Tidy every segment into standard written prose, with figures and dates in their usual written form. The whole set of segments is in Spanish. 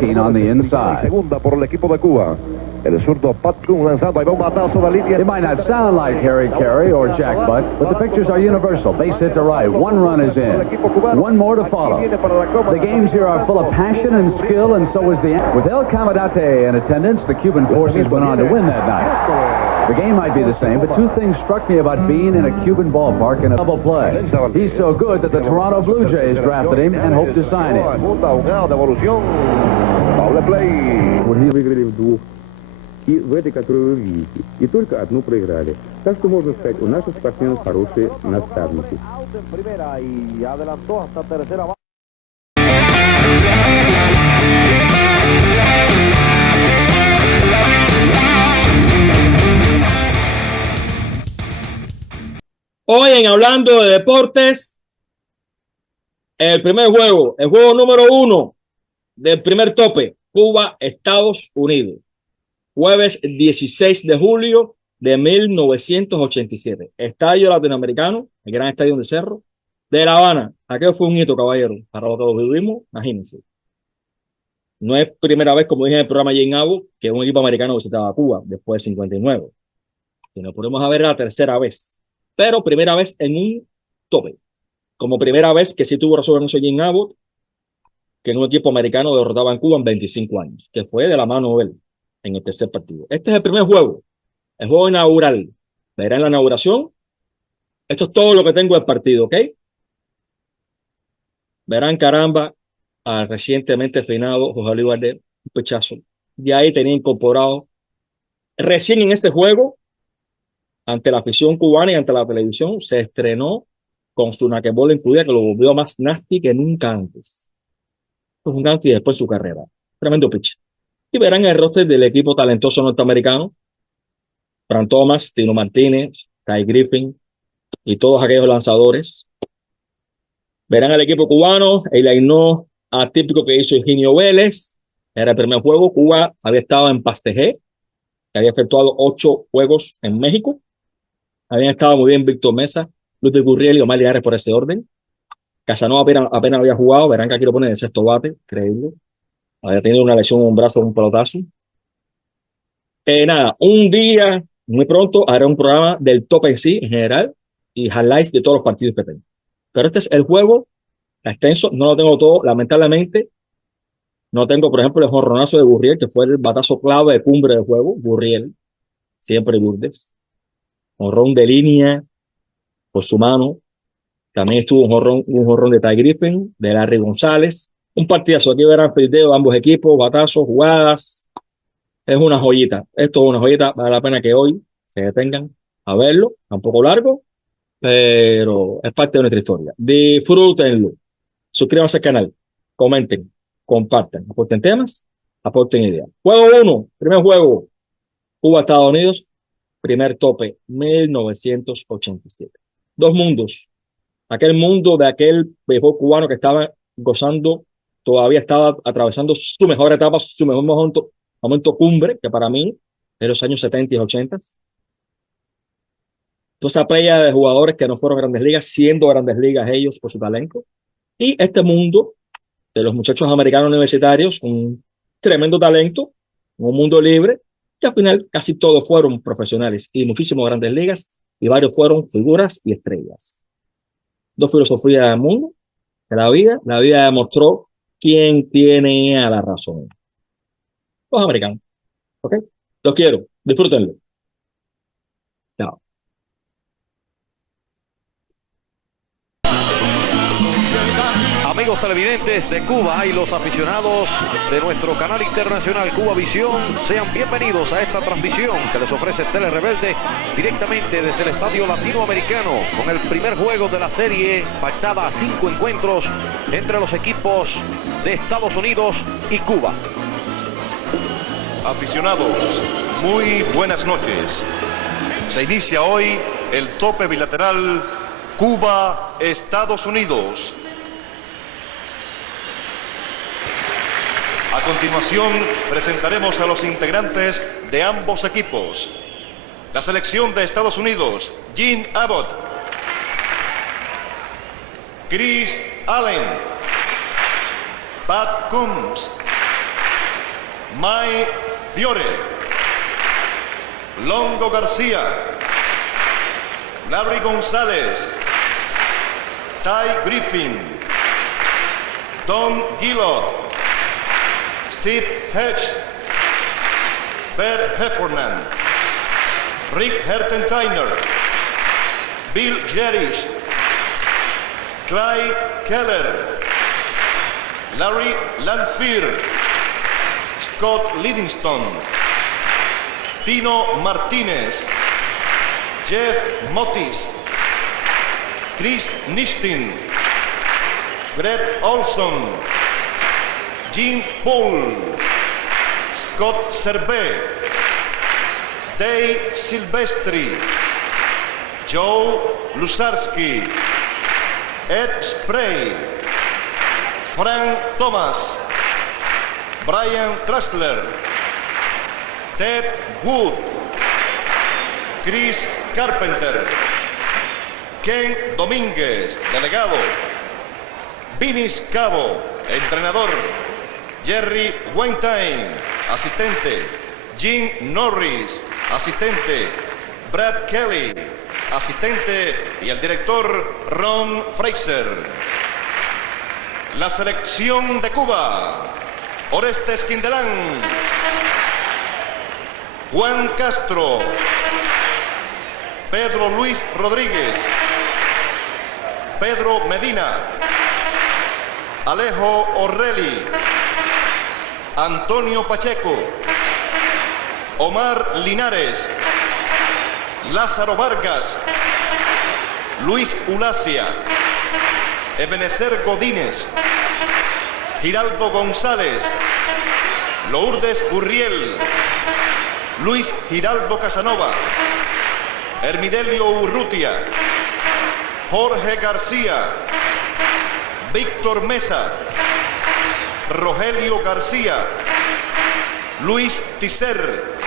looking on the inside. Segunda por el equipo de Cuba. El zurdo Pat Kuhn lanzando, ahí va un batazo de línea. It might not sound like Harry Carey or Jack Butt, but the pictures are universal. Base hits are right. One run is in. One more to follow. The games here are full of passion and skill, and so is the end. With El Comadate in attendance, the Cuban forces went on to win that night. The game might be the same, but two things struck me about being in a Cuban ballpark in a double play. He's so good that the Toronto Blue Jays drafted him and hope to sign him. Вот они выиграли в двух. И в этой, которую вы видите. И только одну проиграли. Так что можно сказать, у наших спортсменов хорошие наставники. Hoy en Hablando de Deportes, el primer juego, el juego número 1 del primer tope, Cuba, Estados Unidos. Jueves 16 de julio de 1987. Estadio Latinoamericano, el gran estadio de Cerro, de La Habana. Aquello fue un hito, caballero, para lo que lo vivimos, imagínense. No es primera vez, como dije en el programa Jane Abbott, que un equipo americano visitaba Cuba después de 59. Si nos ponemos a ver, la tercera vez. Pero primera vez en un tope. Como primera vez que sí tuvo razón en eso Jane Abbott, que en un equipo americano derrotaba en Cuba en 25 años, que fue de la mano de él en el tercer partido. Este es el primer juego, el juego inaugural. Verán la inauguración. Esto es todo lo que tengo del partido, ¿ok? Verán, caramba, al recientemente finado José Luis Valdés, un pechazo. Ya ahí tenía incorporado, recién en este juego, ante la afición cubana y ante la televisión, se estrenó con su nakebola incluida, que lo volvió más nasty que nunca antes. Es un antes y después su carrera. Tremendo pitch. Y verán el roster del equipo talentoso norteamericano. Fran Thomas, Tino Martínez, Ty Griffin y todos aquellos lanzadores. Verán el equipo cubano, el ainó atípico que hizo Eugenio Vélez. Era el primer juego. Cuba había estado en Pastejé, que había efectuado 8 juegos en México. Habían estado muy bien Víctor Mesa, Luis Gurriel y Omar Linares por ese orden. Casanova apenas había jugado. Verán que aquí lo ponen de sexto bate, increíble. Había tenido una lesión en un brazo, un pelotazo. Nada, un día, muy pronto, haré un programa del tope en sí, en general, y highlights de todos los partidos que tengo. Pero este es el juego extenso, no lo tengo todo, lamentablemente. No tengo, por ejemplo, el jonronazo de Gurriel, que fue el batazo clave de cumbre del juego. Gurriel, siempre Lourdes. Jonrón de línea, por su mano. También estuvo un jonrón de Ty Griffin, de Larry González. Un partidazo, aquí verán fildeo de ambos equipos, batazos, jugadas. Es una joyita. Esto es una joyita, vale la pena que hoy se detengan a verlo. Está un poco largo, pero es parte de nuestra historia. Disfrútenlo. Suscríbanse al canal, comenten, compartan, aporten temas, aporten ideas. Juego 1, primer juego, Cuba, Estados Unidos, primer tope, 1987. Dos mundos. Aquel mundo de aquel béisbol cubano que estaba gozando, todavía estaba atravesando su mejor etapa, su mejor momento cumbre, que para mí de los años 70 y 80. Toda esa playa de jugadores que no fueron grandes ligas, siendo grandes ligas ellos por su talento. Y este mundo de los muchachos americanos universitarios con tremendo talento, un mundo libre, y al final casi todos fueron profesionales y muchísimas grandes ligas, y varios fueron figuras y estrellas. Dos filosofías del mundo, de la vida demostró quién tiene a la razón. Los americanos. ¿Ok? Los quiero. Disfrútenlo. Chao. Amigos televidentes de Cuba y los aficionados de nuestro canal internacional Cuba Visión, sean bienvenidos a esta transmisión que les ofrece Tele Rebelde directamente desde el Estadio Latinoamericano con el primer juego de la serie pactada a 5 encuentros entre los equipos de Estados Unidos y Cuba. Aficionados, muy buenas noches. Se inicia hoy el tope bilateral Cuba-Estados Unidos. A continuación, presentaremos a los integrantes de ambos equipos. La selección de Estados Unidos, Jane Abbott, Chris Allen, Pat Combs, Mai Fiore, Longo García, Larry González, Ty Griffin, Don Gillot, Steve Hedge, Bert Heffernan, Rick Hertentiner, Bill Jerish, Clyde Keller, Larry Lanfear, Scott Livingston, Tino Martínez, Jeff Motis, Chris Nistin, Brett Olson, Jim Paul, Scott Servet, Dave Silvestri, Joe Lusarski, Ed Spray, Frank Thomas, Brian Tressler, Ted Wood, Chris Carpenter, Ken Domínguez, delegado, Vinis Cabo, entrenador, Jerry Weinstein, asistente, Jim Norris, asistente, Brad Kelly, asistente, y el director Ron Fraser. La selección de Cuba: Orestes Quindelán, Juan Castro, Pedro Luis Rodríguez, Pedro Medina, Alejo Orrelli, Antonio Pacheco, Omar Linares, Lázaro Vargas, Luis Ulacia, Ebenezer Godínez, Giraldo González, Lourdes Gurriel, Luis Giraldo Casanova, Hermidelio Urrutia, Jorge García, Víctor Mesa, Rogelio García, Luis Ticer,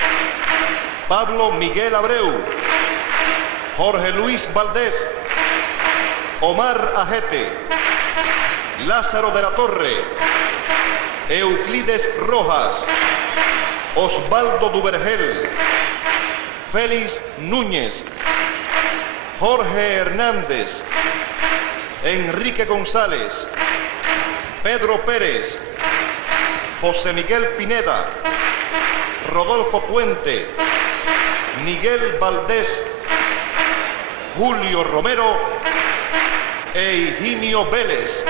Pablo Miguel Abreu, Jorge Luis Valdés, Omar Ajete, Lázaro de la Torre, Euclides Rojas, Osvaldo Duvergel, Félix Núñez, Jorge Hernández, Enrique González, Pedro Pérez, José Miguel Pineda, Rodolfo Puente, Miguel Valdés, Julio Romero e Higinio Vélez.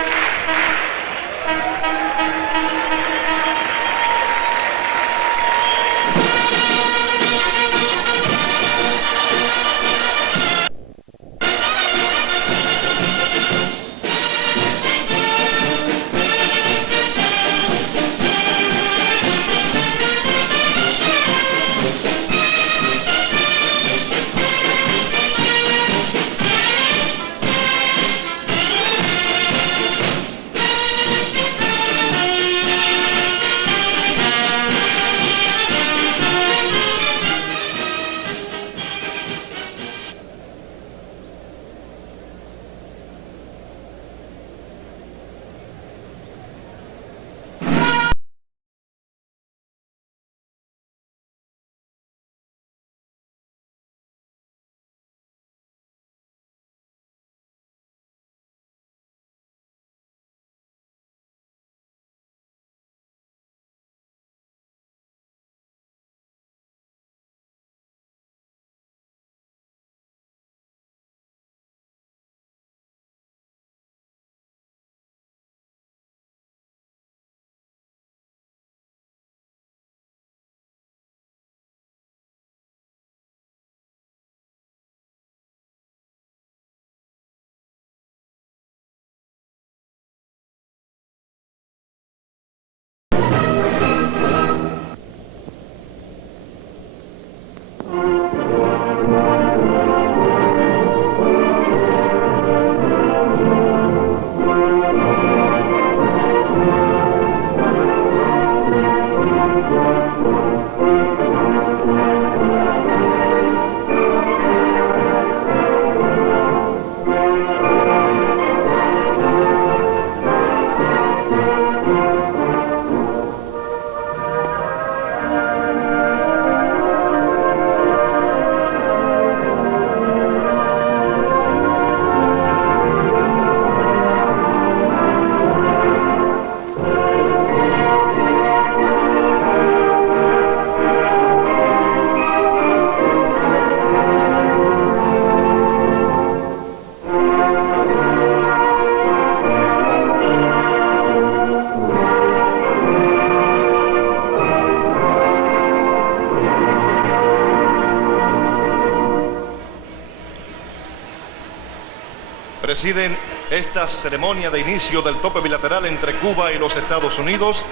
Presiden esta ceremonia de inicio del tope bilateral entre Cuba y los Estados Unidos,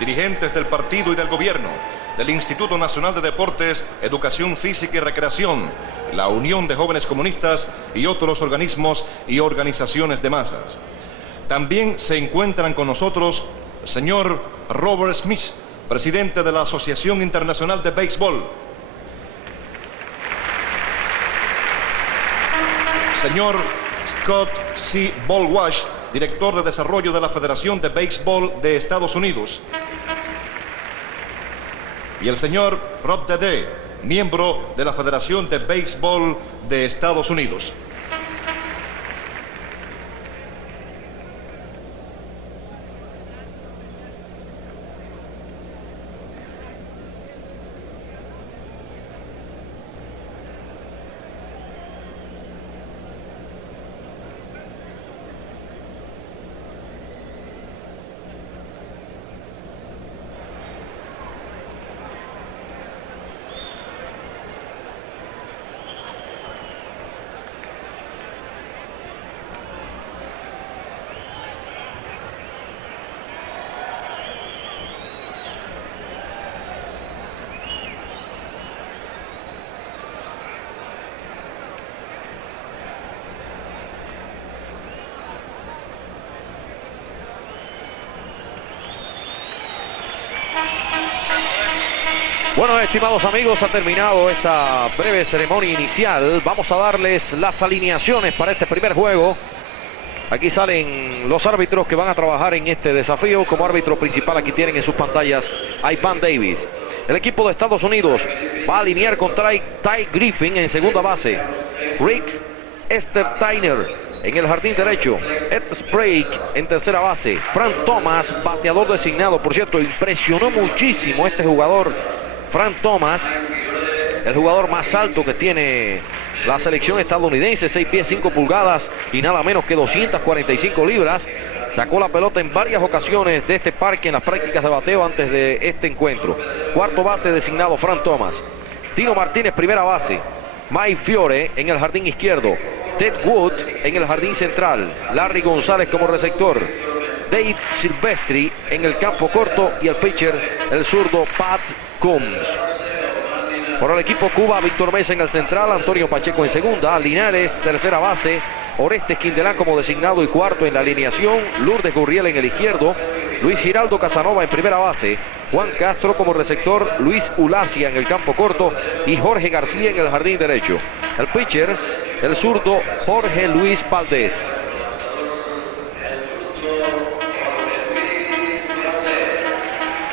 dirigentes del partido y del gobierno, del Instituto Nacional de Deportes, Educación Física y Recreación, la Unión de Jóvenes Comunistas y otros organismos y organizaciones de masas. También se encuentran con nosotros el señor Robert Smith, presidente de la Asociación Internacional de Béisbol, señor Scott C. Ballwash, director de desarrollo de la Federación de Béisbol de Estados Unidos, y el señor Rob Dede, miembro de la Federación de Béisbol de Estados Unidos. Bueno, estimados amigos, ha terminado esta breve ceremonia inicial. Vamos a darles las alineaciones para este primer juego. Aquí salen los árbitros que van a trabajar en este desafío. Como árbitro principal aquí tienen en sus pantallas a Ivan Davis. El equipo de Estados Unidos va a alinear con Ty Griffin en segunda base, Rick Estersteiner en el jardín derecho, Ed Sprague en tercera base, Frank Thomas, bateador designado. Por cierto, impresionó muchísimo este jugador, Frank Thomas, el jugador más alto que tiene la selección estadounidense, 6 pies 5 pulgadas y nada menos que 245 libras. Sacó la pelota en varias ocasiones de este parque en las prácticas de bateo antes de este encuentro. Cuarto bate designado Frank Thomas. Tino Martínez, primera base. Mike Fiore en el jardín izquierdo. Ted Wood en el jardín central. Larry González como receptor. Dave Silvestri en el campo corto y el pitcher, el zurdo Pat Coombs. Por el equipo Cuba, Víctor Mesa en el central, Antonio Pacheco en segunda, Linares, tercera base, Orestes Quindelán como designado y cuarto en la alineación, Lourdes Gurriel en el izquierdo, Luis Giraldo Casanova en primera base, Juan Castro como receptor, Luis Ulacia en el campo corto y Jorge García en el jardín derecho. El pitcher, el zurdo Jorge Luis Valdés.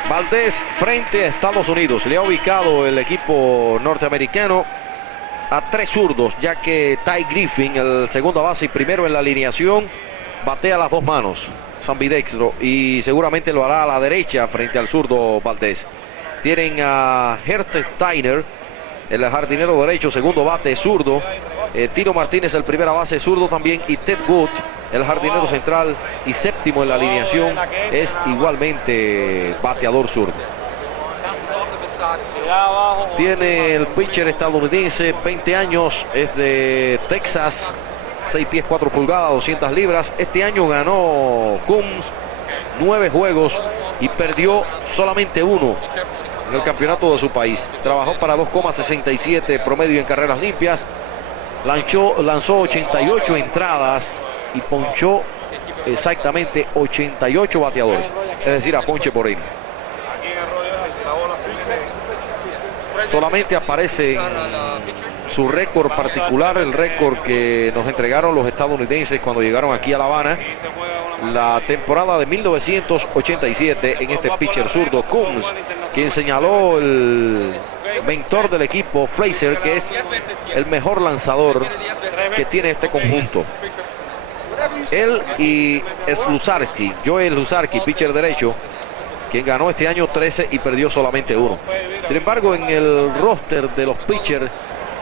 Valdés frente a Estados Unidos. Le ha ubicado el equipo norteamericano a 3 zurdos, ya que Ty Griffin, el segunda base y primero en la alineación, batea las 2 manos, ambidextro, y seguramente lo hará a la derecha frente al zurdo Valdés. Tienen a Estersteiner, el jardinero derecho, segundo bate zurdo. Tino Martínez, el primera base zurdo también, y Ted Wood, el jardinero central y séptimo en la alineación, es igualmente bateador zurdo. Tiene el pitcher estadounidense, 20 años, es de Texas, 6 pies 4 pulgadas, 200 libras. Este año ganó Coombs 9 juegos y perdió solamente 1 en el campeonato de su país. Trabajó para 2,67 promedio en carreras limpias. Lanzó 88 entradas y ponchó exactamente 88 bateadores, es decir, a ponche por inning. Solamente aparece en su récord particular, el récord que nos entregaron los estadounidenses cuando llegaron aquí a La Habana, la temporada de 1987, en este pitcher zurdo Coombs, quien señaló el mentor del equipo, Fraser, que es el mejor lanzador que tiene este conjunto. Él y Sluzarski, Joel Sluzarski, pitcher derecho, quien ganó este año 13 y perdió solamente 1. Sin embargo, en el roster de los pitchers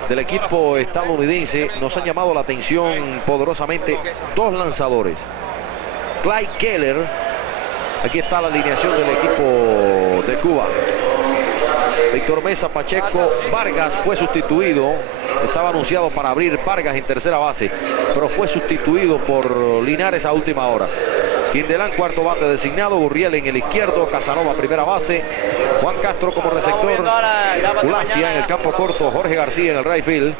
del equipo estadounidense nos han llamado la atención poderosamente 2 lanzadores. Clyde Keller, aquí está la alineación del equipo de Cuba. Víctor Mesa, Pacheco, Vargas fue sustituido. Estaba anunciado para abrir Vargas en tercera base. pero fue sustituido por Linares a última hora. Quindelán, cuarto bate designado, Gurriel en el izquierdo, Casanova primera base, Juan Castro como receptor, Ulacia en el campo corto, Jorge García en el right field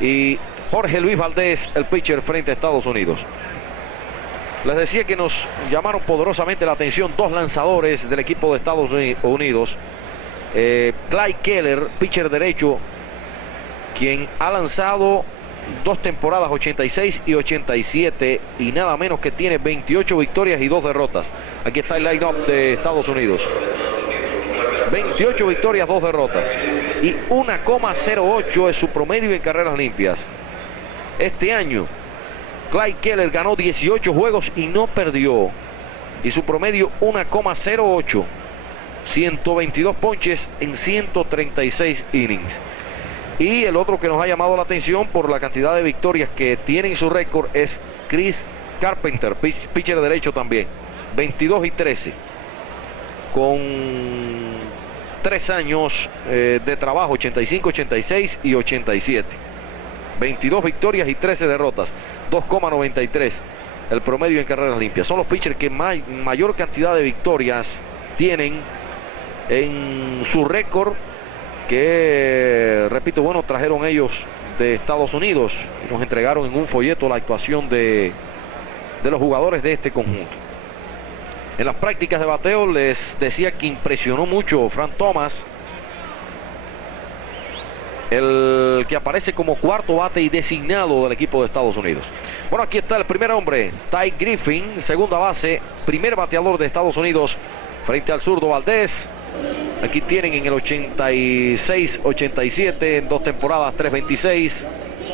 y Jorge Luis Valdés, el pitcher frente a Estados Unidos. Les decía que nos llamaron poderosamente la atención dos lanzadores del equipo de Estados Unidos. Clyde Keller, pitcher derecho, quien ha lanzado 2 temporadas, 86 y 87, y nada menos que tiene 28 victorias y 2 derrotas. Aquí está el line-up de Estados Unidos. 28 victorias, 2 derrotas. Y 1,08 es su promedio en carreras limpias. Este año, Clyde Keller ganó 18 juegos y no perdió. Y su promedio 1,08. 122 ponches en 136 innings. Y el otro que nos ha llamado la atención por la cantidad de victorias que tiene en su récord es Chris Carpenter, pitcher derecho también. 22 y 13. Con 3 años de trabajo, 85, 86 y 87. 22 victorias y 13 derrotas. 2,93 el promedio en carreras limpias. Son los pitchers que mayor cantidad de victorias tienen en su récord, que, repito, bueno, trajeron ellos de Estados Unidos y nos entregaron en un folleto la actuación de los jugadores de este conjunto. En las prácticas de bateo les decía que impresionó mucho Frank Thomas, el que aparece como cuarto bate y designado del equipo de Estados Unidos. Bueno, aquí está el primer hombre, Ty Griffin, segunda base, primer bateador de Estados Unidos frente al zurdo Valdés. Aquí tienen en el 86-87, en 2 temporadas 326,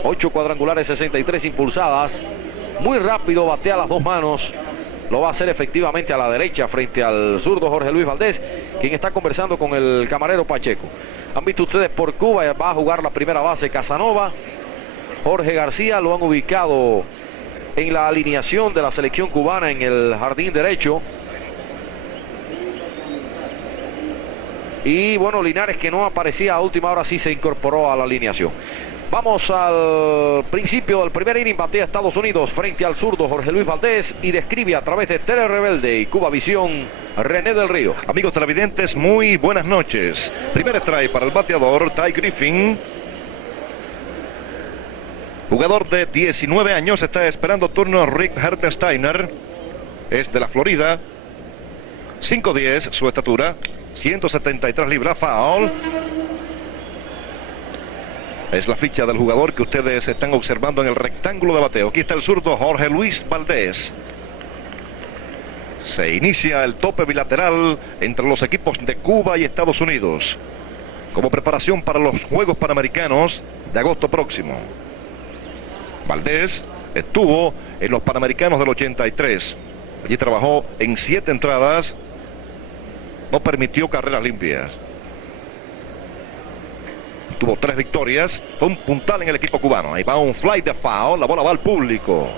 8 cuadrangulares, 63 impulsadas. Muy rápido, batea a las 2 manos. Lo va a hacer efectivamente a la derecha frente al zurdo Jorge Luis Valdés, quien está conversando con el camarero Pacheco. Han visto ustedes por Cuba, va a jugar la primera base Casanova. Jorge García lo han ubicado en la alineación de la selección cubana en el jardín derecho. Y bueno, Linares, que no aparecía a última hora, sí se incorporó a la alineación. Vamos al principio del primer inning. Batea Estados Unidos frente al zurdo Jorge Luis Valdés y describe a través de Tele Rebelde y Cuba Visión René del Río. Amigos televidentes, muy buenas noches. Primer strike para el bateador Ty Griffin. Jugador de 19 años, está esperando turno Rick Hertensteiner. Es de la Florida. 5'10", su estatura. 173 libras, foul. Es la ficha del jugador que ustedes están observando en el rectángulo de bateo. Aquí está el zurdo Jorge Luis Valdés. Se inicia el tope bilateral entre los equipos de Cuba y Estados Unidos como preparación para los Juegos Panamericanos de agosto próximo. Valdés estuvo en los Panamericanos del 83. Allí trabajó en 7 entradas. No permitió carreras limpias. Tuvo 3 victorias. Fue un puntal en el equipo cubano. Ahí va un fly de foul. La bola va al público.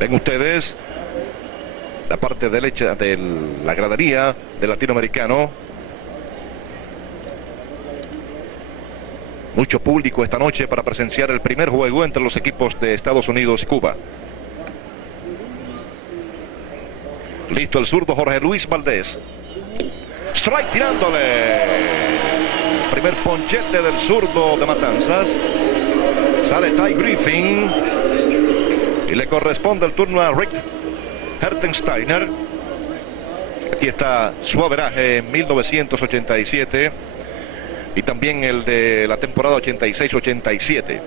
Ven ustedes la parte derecha de la gradería del latinoamericano. Mucho público esta noche para presenciar el primer juego entre los equipos de Estados Unidos y Cuba. Listo el zurdo Jorge Luis Valdés. Strike tirándole. Primer ponchete del zurdo de Matanzas. Sale Ty Griffin. Y le corresponde el turno a Rick Hertensteiner. Aquí está su averaje en 1987. Y también el de la temporada 86-87.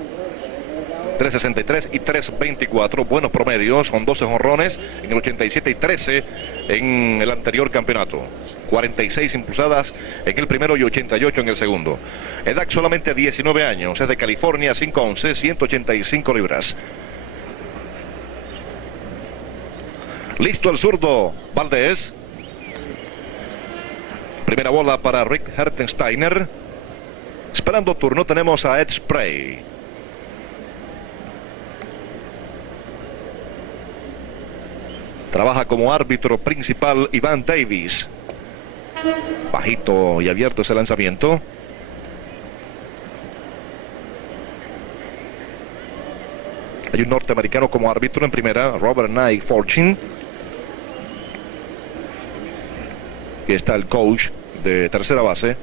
363 y 324, buenos promedios, con 12 jonrones en el 87 y 13 en el anterior campeonato. 46 impulsadas en el primero y 88 en el segundo. Edad solamente 19 años, es de California, 5'11", 185 libras. Listo el zurdo Valdés. Primera bola para Rick Hertensteiner. Esperando turno tenemos a Ed Spray. Trabaja como árbitro principal Iván Davis. Bajito y abierto ese lanzamiento. Hay un norteamericano como árbitro en primera, Robert Knight Fortune. Aquí está el coach de tercera base.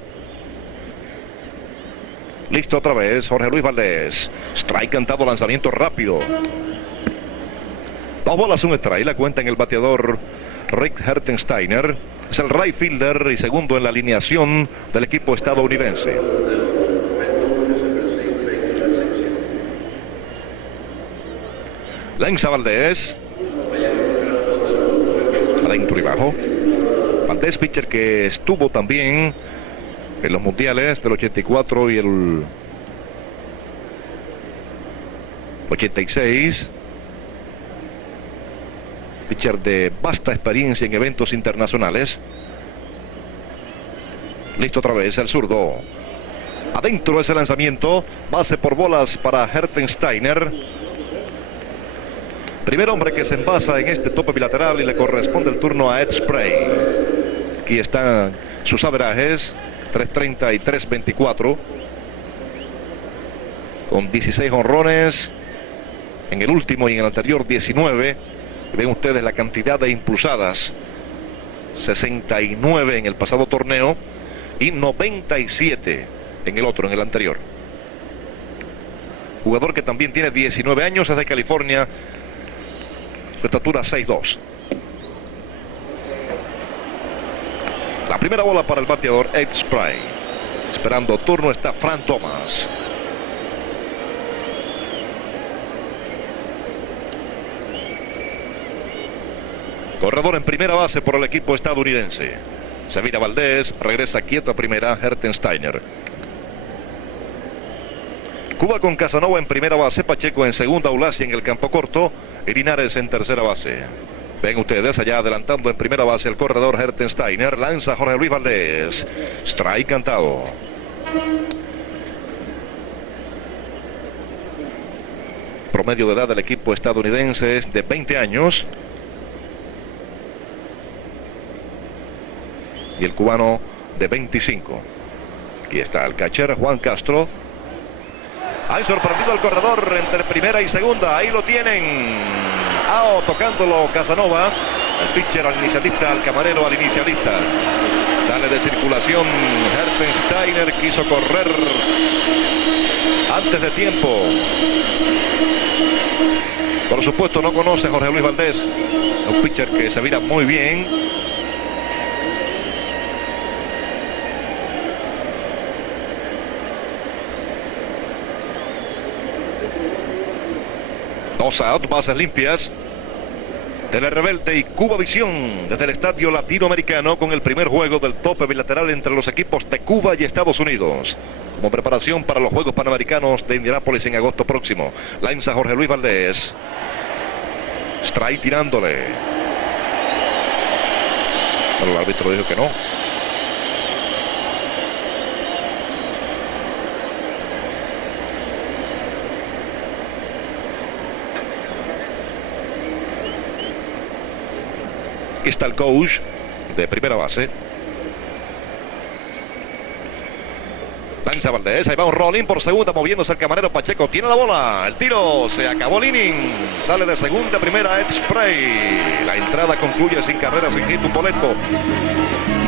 Listo otra vez, Jorge Luis Valdés. Strike cantado, lanzamiento rápido. 2 bolas, 1 strike. La cuenta en el bateador Rick Hertensteiner. Es el right fielder y segundo en la alineación del equipo estadounidense. Lanza Valdés. Adentro y bajo. Valdés, pitcher que estuvo también en los mundiales del 84 y el 86. Pitcher de vasta experiencia en eventos internacionales. Listo otra vez el zurdo. Adentro ese lanzamiento. Base por bolas para Hertensteiner. Primer hombre que se envasa en este tope bilateral y le corresponde el turno a Ed Spray. Aquí están sus averajes. 330 y 324. Con 16 jonrones. En el último y en el anterior 19. Ven ustedes la cantidad de impulsadas. 69 en el pasado torneo y 97 en el otro, en el anterior. Jugador que también tiene 19 años, es de California. Su estatura 6'2". La primera bola para el bateador Ed Spray. Esperando turno está Frank Thomas. Corredor en primera base por el equipo estadounidense. Se mira Valdés, regresa quieto a primera Hertensteiner. Cuba con Casanova en primera base, Pacheco en segunda, Ulasi en el campo corto y Linares en tercera base. Ven ustedes allá adelantando en primera base el corredor Hertensteiner. Lanza Jorge Luis Valdés. Strike cantado. Promedio de edad del equipo estadounidense es de 20 años. Y el cubano de 25. Aquí está el catcher Juan Castro. Han sorprendido al corredor entre primera y segunda. Ahí lo tienen. Tocándolo Casanova. El pitcher al inicialista, al camarero al inicialista. Sale de circulación. Hertensteiner quiso correr antes de tiempo. Por supuesto no conoce a Jorge Luis Valdés. Un pitcher que se mira muy bien. Dos out, bases limpias. Tele Rebelde y Cuba Visión desde el Estadio Latinoamericano con el primer juego del tope bilateral entre los equipos de Cuba y Estados Unidos. Como preparación para los Juegos Panamericanos de Indianápolis en agosto próximo. Lanza Jorge Luis Valdés. Strike tirándole. Pero el árbitro dijo que no. Aquí está el coach de primera base. Lanza Valdés, ahí va un rolling por segunda, moviéndose el camarero Pacheco. Tiene la bola, el tiro, se acabó el inning. Sale de segunda a primera Ed Spray. La entrada concluye sin carrera, sin hit, un boleto.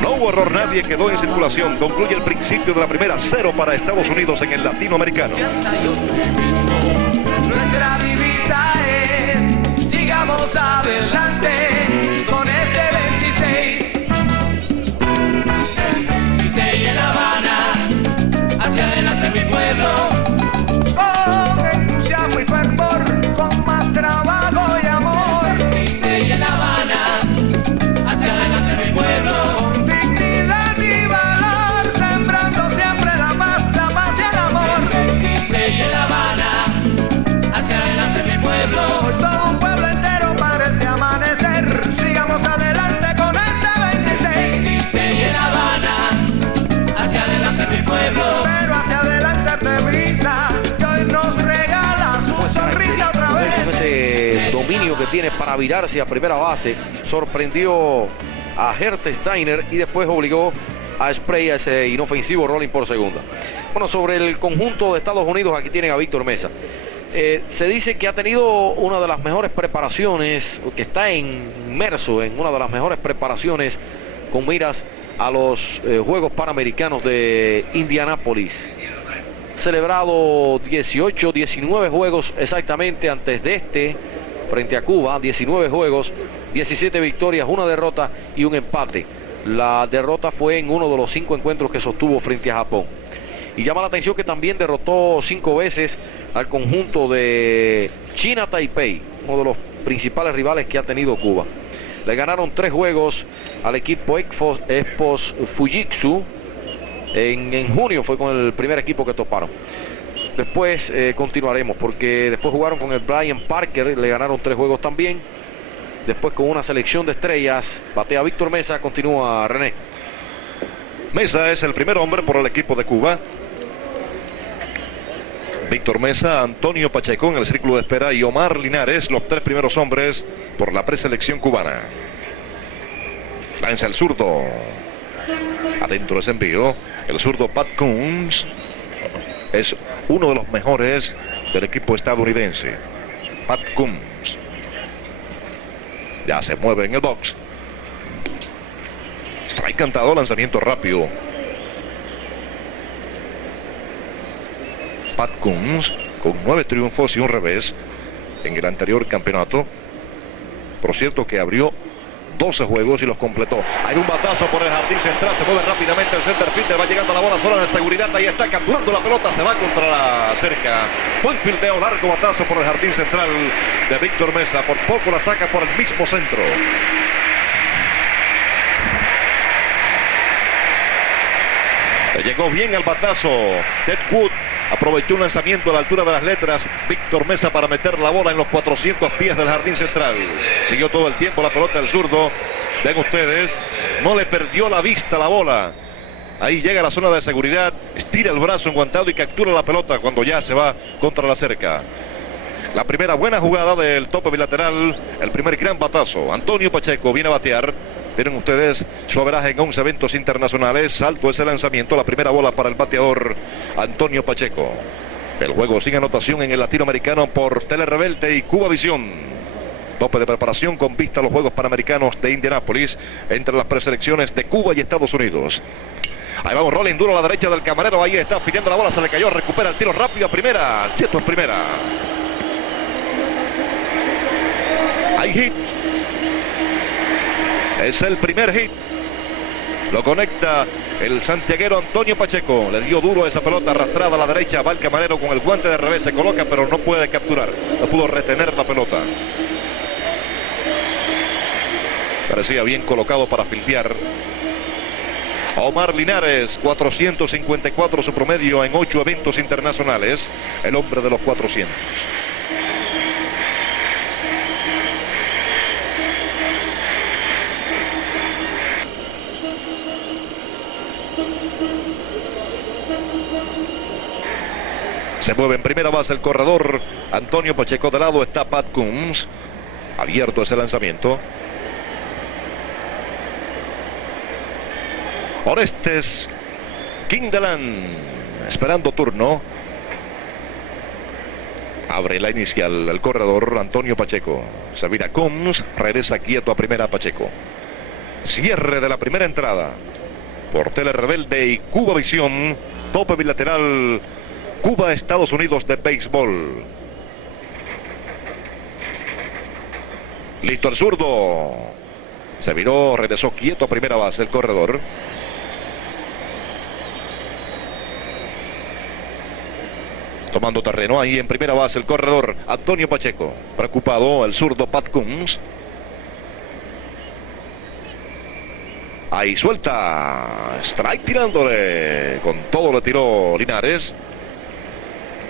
No hubo error, nadie quedó en circulación. Concluye el principio de la primera, 0 para Estados Unidos en el Latinoamericano. Nuestra divisa es, sigamos adelante. Mi pueblo, con entusiasmo y fervor, con más trabajo y amor. Dice y en La Habana, hacia adelante mi pueblo, con dignidad y valor, sembrando siempre la paz y el amor. Dice y en La Habana, hacia adelante mi pueblo. Hoy todo un pueblo entero parece amanecer. Sigamos adelante con este 26. Dice y en La Habana, hacia adelante mi pueblo. Ese dominio que tiene para virarse a primera base sorprendió a Hertensteiner y después obligó a Spray a ese inofensivo rolling por segunda. Bueno, sobre el conjunto de Estados Unidos, aquí tienen a Víctor Mesa. Se dice que ha tenido una de las mejores preparaciones, que está inmerso en una de las mejores preparaciones con miras a los Juegos Panamericanos de Indianápolis. Celebrado 19 juegos exactamente antes de este, frente a Cuba, 19 juegos, 17 victorias, 1 derrota y 1 empate. La derrota fue en uno de los 5 encuentros que sostuvo frente a Japón. Y llama la atención que también derrotó 5 veces al conjunto de China Taipei, uno de los principales rivales que ha tenido Cuba. Le ganaron 3 juegos al equipo Expos Fujitsu. En junio fue con el primer equipo que toparon. Después continuaremos, porque después jugaron con el Bryant Parker, le ganaron 3 juegos también. Después con una selección de estrellas, batea Víctor Mesa, continúa René. Mesa es el primer hombre por el equipo de Cuba. Víctor Mesa, Antonio Pacheco en el círculo de espera y Omar Linares, los 3 primeros hombres por la preselección cubana. Lanza el zurdo. Adentro ese envío. El zurdo Pat Coons es uno de los mejores del equipo estadounidense. Pat Coons. Ya se mueve en el box. Strike cantado, lanzamiento rápido. Pat Coons con 9 triunfos y un revés en el anterior campeonato. Por cierto que abrió 12 juegos y los completó. Hay un batazo por el jardín central, se mueve rápidamente el center fielder, va llegando la bola sola de seguridad, ahí está capturando la pelota, se va contra la cerca. Buen fildeo, largo batazo por el jardín central de Víctor Mesa, por poco la saca por el mismo centro. Le llegó bien el batazo Ted Wood. Aprovechó un lanzamiento a la altura de las letras Víctor Mesa para meter la bola en los 400 pies del jardín central. Siguió todo el tiempo la pelota del zurdo. Ven ustedes, no le perdió la vista la bola. Ahí llega a la zona de seguridad, estira el brazo enguantado y captura la pelota cuando ya se va contra la cerca. La primera buena jugada del tope bilateral, el primer gran batazo. Antonio Pacheco viene a batear. Miren ustedes su averaje en 11 eventos internacionales. Alto ese lanzamiento, la primera bola para el bateador Antonio Pacheco. El juego sin anotación en el latinoamericano por Telerebelde y Cuba Visión. Tope de preparación con vista a los Juegos Panamericanos de Indianápolis entre las preselecciones de Cuba y Estados Unidos. Ahí va un rolling duro a la derecha del camarero. Ahí está pidiendo la bola, se le cayó, recupera el tiro rápido a primera. Cheto en primera. Hay hit. Es el primer hit. Lo conecta el santiaguero Antonio Pacheco. Le dio duro esa pelota arrastrada a la derecha. Va el camarero con el guante de revés. Se coloca pero no puede capturar. No pudo retener la pelota. Parecía bien colocado para fildear. Omar Linares, 454 su promedio en 8 eventos internacionales. El hombre de los 400. Se mueve en primera base el corredor Antonio Pacheco. De lado está Pat Coons. Abierto ese lanzamiento. Orestes Kindelan esperando turno. Abre la inicial el corredor Antonio Pacheco. Se vira Coons. Regresa quieto a primera Pacheco. Cierre de la primera entrada por Telerebelde y Cuba Visión. Tope bilateral Cuba, Estados Unidos de béisbol. Listo el zurdo. Se viró, regresó quieto a primera base el corredor. Tomando terreno ahí en primera base el corredor Antonio Pacheco. Preocupado el zurdo Pat Coons. Ahí suelta. Strike tirándole. Con todo le tiró Linares.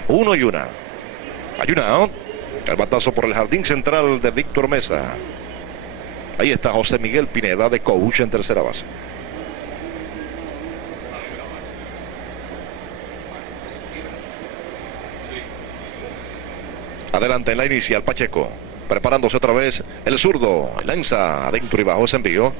1 y 1. Hay una out. El batazo por el jardín central de Víctor Mesa. Ahí está José Miguel Pineda de coach en tercera base. Adelante en la inicial Pacheco. Preparándose otra vez el zurdo. Lanza adentro y bajo ese envío.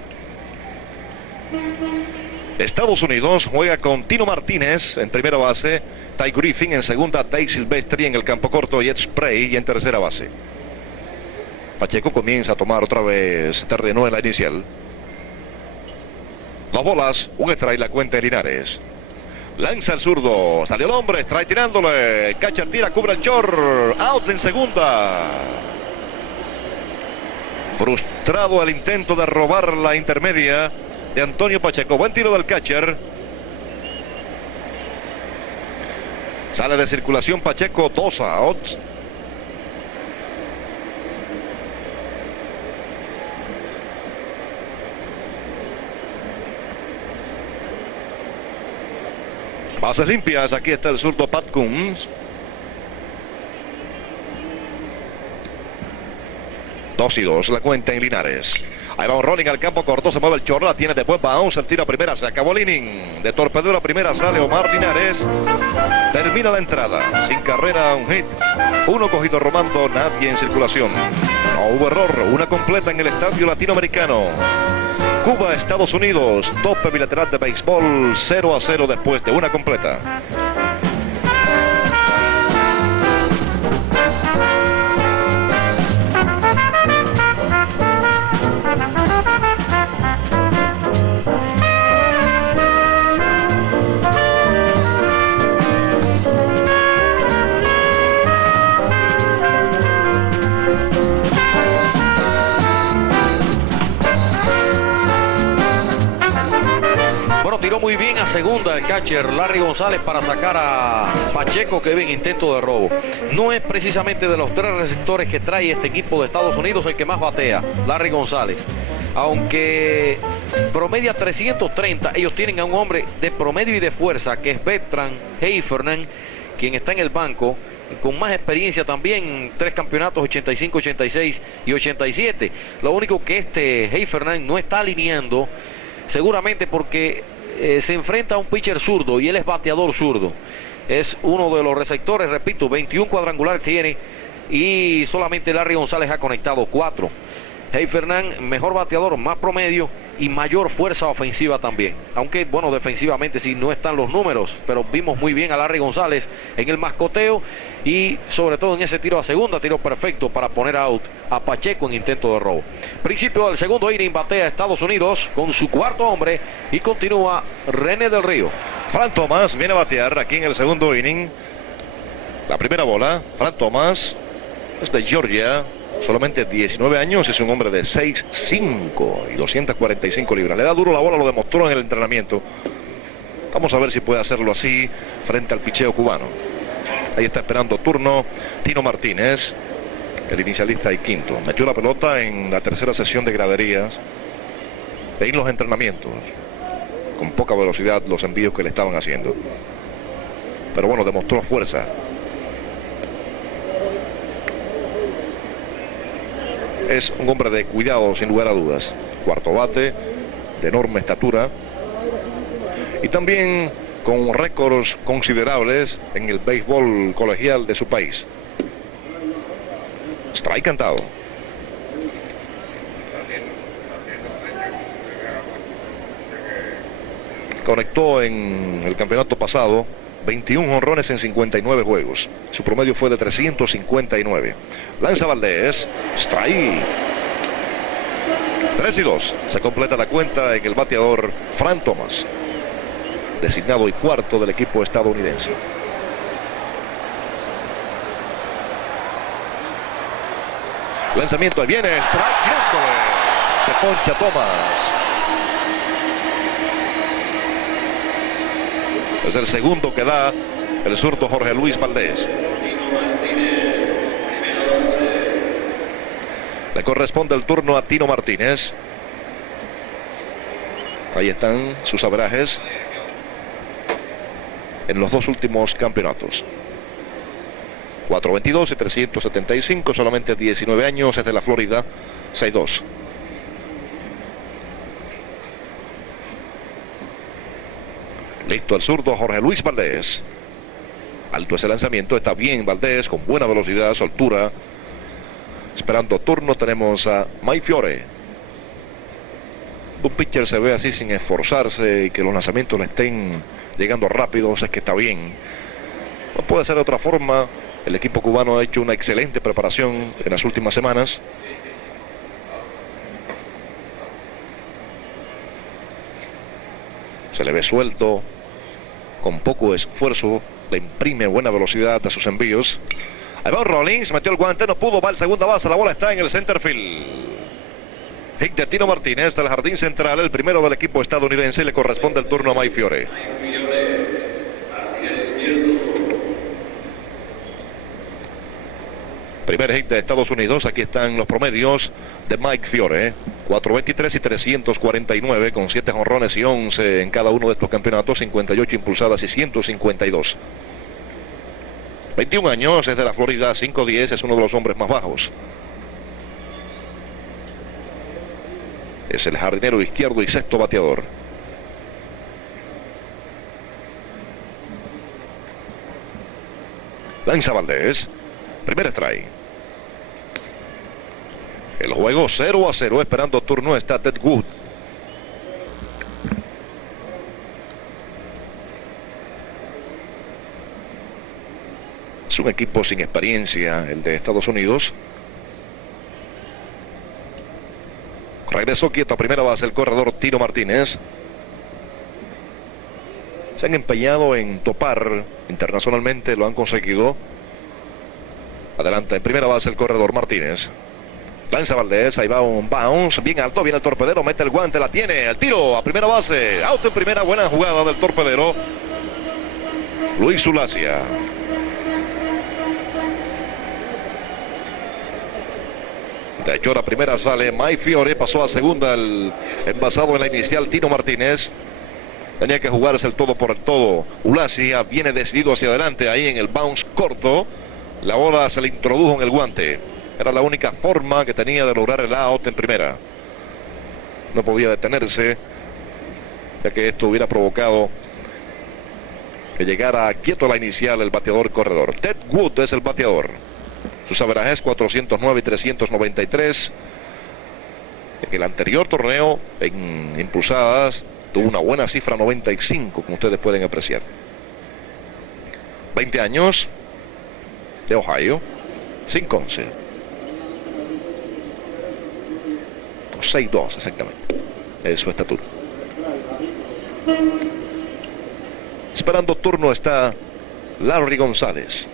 Estados Unidos juega con Tino Martínez en primera base, Ty Griffin en segunda, Dave Silvestri en el campo corto y Ed Spray y en tercera base. Pacheco comienza a tomar otra vez terreno en la inicial. 2 bolas, un strike, la cuenta de Linares. Lanza el zurdo, salió el hombre, strike tirándole. El catcher tira, cubre el short, out en segunda. Frustrado el intento de robar la intermedia de Antonio Pacheco. Buen tiro del catcher. Sale de circulación Pacheco, 2 outs. Bases limpias, aquí está el zurdo Pat Coons. 2-2 la cuenta en Linares. Ahí va un rolling al campo corto, se mueve el chorro, la tiene después bounce, el tiro a primera, se acabó el inning. De torpedero a primera sale Omar Linares. Termina la entrada, sin carrera, un hit. 1 cogido romando, nadie en circulación. No hubo error, una completa en el estadio latinoamericano. Cuba, Estados Unidos, tope bilateral de béisbol, 0-0 después de una completa. Tiró muy bien a segunda el catcher Larry González para sacar a Pacheco, que ve en intento de robo. No es precisamente de los 3 receptores que trae este equipo de Estados Unidos el que más batea, Larry González. Aunque promedia 330, ellos tienen a un hombre de promedio y de fuerza que es Bertrand Heffernan, quien está en el banco, con más experiencia también, 3 campeonatos, 85, 86 y 87. Lo único que Heffernan no está alineando, seguramente porque se enfrenta a un pitcher zurdo y él es bateador zurdo. Es uno de los receptores, repito, 21 cuadrangulares tiene y solamente Larry González ha conectado 4. Heffernan, mejor bateador, más promedio y mayor fuerza ofensiva también. Aunque, bueno, defensivamente sí no están los números, pero vimos muy bien a Larry González en el mascoteo y sobre todo en ese tiro a segunda, tiro perfecto para poner out a Pacheco en intento de robo. Principio del segundo inning, batea Estados Unidos con su 4º hombre y continúa René del Río. Frank Thomas viene a batear aquí en el segundo inning. La primera bola, Frank Thomas es de Georgia. Solamente 19 años, es un hombre de 6'5 y 245 libras. Le da duro la bola, lo demostró en el entrenamiento. Vamos a ver si puede hacerlo así frente al picheo cubano. Ahí está esperando turno Tino Martínez, el inicialista y quinto. Metió la pelota en la tercera sesión de graderías, en los entrenamientos. Con poca velocidad los envíos que le estaban haciendo. Pero bueno, demostró fuerza. Es un hombre de cuidado, sin lugar a dudas. Cuarto bate, de enorme estatura. Y también con récords considerables en el béisbol colegial de su país. Strike cantado. Conectó en el campeonato pasado 21 jonrones en 59 juegos. Su promedio fue de 359. Lanza Valdés. Strike. 3-2. Se completa la cuenta en el bateador Frank Thomas, designado y cuarto del equipo estadounidense. Lanzamiento, ahí viene. Strike. Tirándole. Se poncha Thomas. Es el segundo que da el zurdo Jorge Luis Valdés. Le corresponde el turno a Tino Martínez. Ahí están sus averajes en los 2 últimos campeonatos. 422 y 375, solamente 19 años, es de la Florida. 6-2. Listo el zurdo Jorge Luis Valdés. Alto ese lanzamiento, está bien Valdés, con buena velocidad, soltura. Esperando turno tenemos a Mike Fiore. Un pitcher se ve así sin esforzarse y que los lanzamientos le estén llegando rápidos, es que está bien. No puede ser de otra forma. El equipo cubano ha hecho una excelente preparación en las últimas semanas. Se le ve suelto, con poco esfuerzo, le imprime buena velocidad a sus envíos. Ahí va Rollins, metió el guante, no pudo, va al segunda base, la bola está en el center field. Hit de Tino Martínez del jardín central, el primero del equipo estadounidense, y le corresponde el turno a Mike Fiore. Primer hit de Estados Unidos, aquí están los promedios de Mike Fiore. 423 y 349 con 7 jonrones y 11 en cada uno de estos campeonatos, 58 impulsadas y 152. 21 años, es de la Florida, 5'10", es uno de los hombres más bajos. Es el jardinero izquierdo y sexto bateador. Lanza Valdés. Primer strike. El juego 0-0, esperando turno está Ted Wood. Es un equipo sin experiencia, el de Estados Unidos. Regresó quieto a primera base el corredor Tino Martínez. Se han empeñado en topar internacionalmente, lo han conseguido. Adelanta en primera base el corredor Martínez. Lanza Valdés, ahí va un bounce, bien alto, viene el torpedero, mete el guante, la tiene, el tiro a primera base, auto en primera, buena jugada del torpedero Luis Ulacia. De hecho, la primera sale Mike Fiore, pasó a segunda el envasado en la inicial Tino Martínez. Tenía que jugarse el todo por el todo. Ulacia viene decidido hacia adelante, ahí en el bounce corto. La bola se le introdujo en el guante. Era la única forma que tenía de lograr el out en primera. No podía detenerse, ya que esto hubiera provocado que llegara quieto a la inicial el bateador corredor. Ted Wood es el bateador. Sus averajes 409 y 393. En el anterior torneo, en impulsadas, tuvo una buena cifra 95, como ustedes pueden apreciar. 20 años, de Ohio, 5'11". 6'2", exactamente. Es su estatura. Esperando turno está Larry González.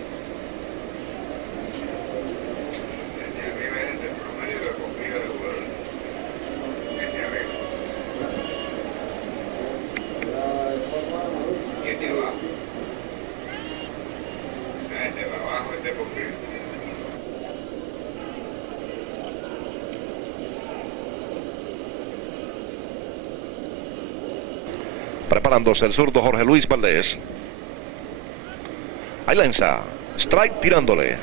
Preparándose el zurdo Jorge Luis Valdés. Ahí lanza. Strike tirándole.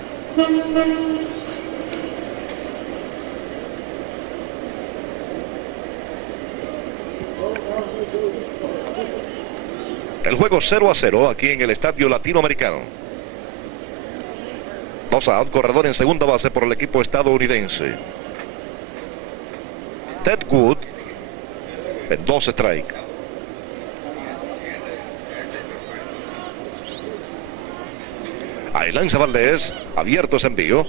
El juego 0-0 aquí en el Estadio Latinoamericano. 2 out, corredor en segunda base por el equipo estadounidense. Ted Wood en 2 strike. Ahí lanza Valdés, abierto ese envío.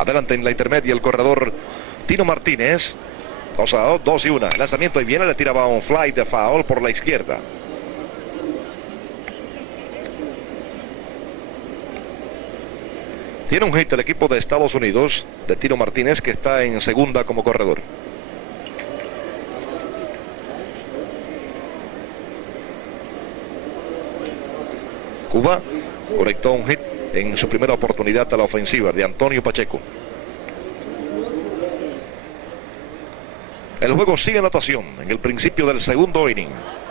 Adelante en la intermedia el corredor Tino Martínez. 2 out, 2 y 1. El lanzamiento y viene, le tiraba un fly de foul por la izquierda. Tiene un hit el equipo de Estados Unidos de Tino Martínez, que está en segunda como corredor. Cuba conectó un hit en su primera oportunidad a la ofensiva de Antonio Pacheco. El juego sigue anotación en el principio del segundo inning.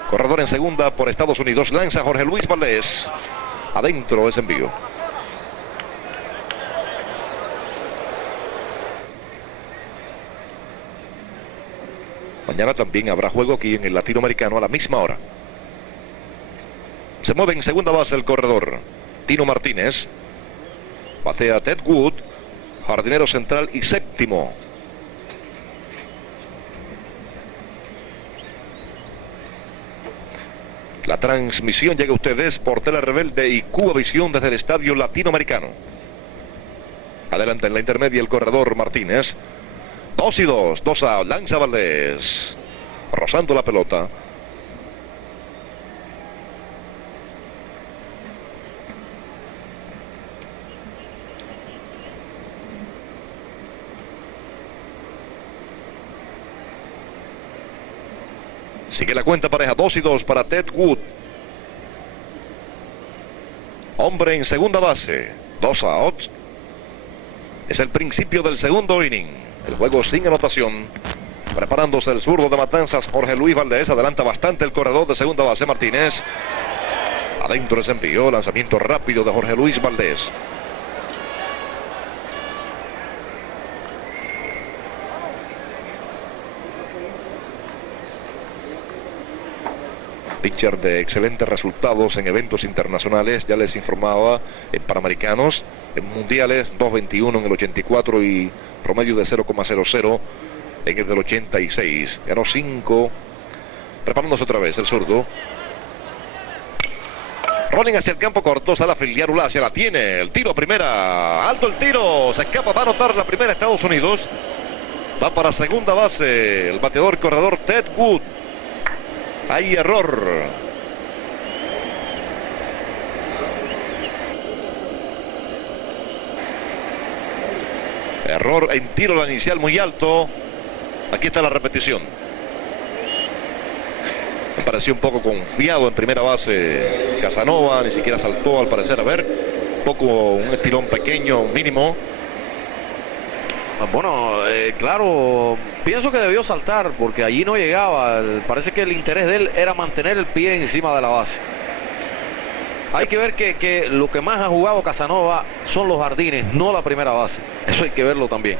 Corredor en segunda por Estados Unidos. Lanza Jorge Luis Valdés. Adentro ese envío. Mañana también habrá juego aquí en el Latinoamericano a la misma hora. Se mueve en segunda base el corredor Tino Martínez. Batea Ted Wood, jardinero central y séptimo. La transmisión llega a ustedes por Tele Rebelde y Cuba Visión desde el Estadio Latinoamericano. Adelante en la intermedia el corredor Martínez. 2-2, 2 a lanza Valdés, rozando la pelota. Sigue la cuenta pareja, 2-2 para Ted Wood. Hombre en segunda base, 2 outs. Es el principio del segundo inning. El juego sin anotación. Preparándose el zurdo de Matanzas, Jorge Luis Valdés. Adelanta bastante el corredor de segunda base, Martínez. Adentro ese envío, lanzamiento rápido de Jorge Luis Valdés. Pitcher de excelentes resultados en eventos internacionales, ya les informaba, en Panamericanos, en Mundiales, 2.21 en el 84 y promedio de 0.00 en el del 86. Ganó 5. Preparándose otra vez el zurdo. Rolling hacia el campo corto, sale a filiar Ulacia, la tiene, el tiro primera, alto el tiro, se escapa, va a anotar la primera Estados Unidos. Va para segunda base el bateador corredor Ted Wood. Hay error. Error en tiro la inicial muy alto. Aquí está la repetición. Me pareció un poco confiado en primera base Casanova, ni siquiera saltó al parecer. A ver, un estirón pequeño, mínimo. Bueno, claro, pienso que debió saltar porque allí no llegaba. Parece que el interés de él era mantener el pie encima de la base. Hay que ver que lo que más ha jugado Casanova son los jardines, no la primera base. Eso hay que verlo también.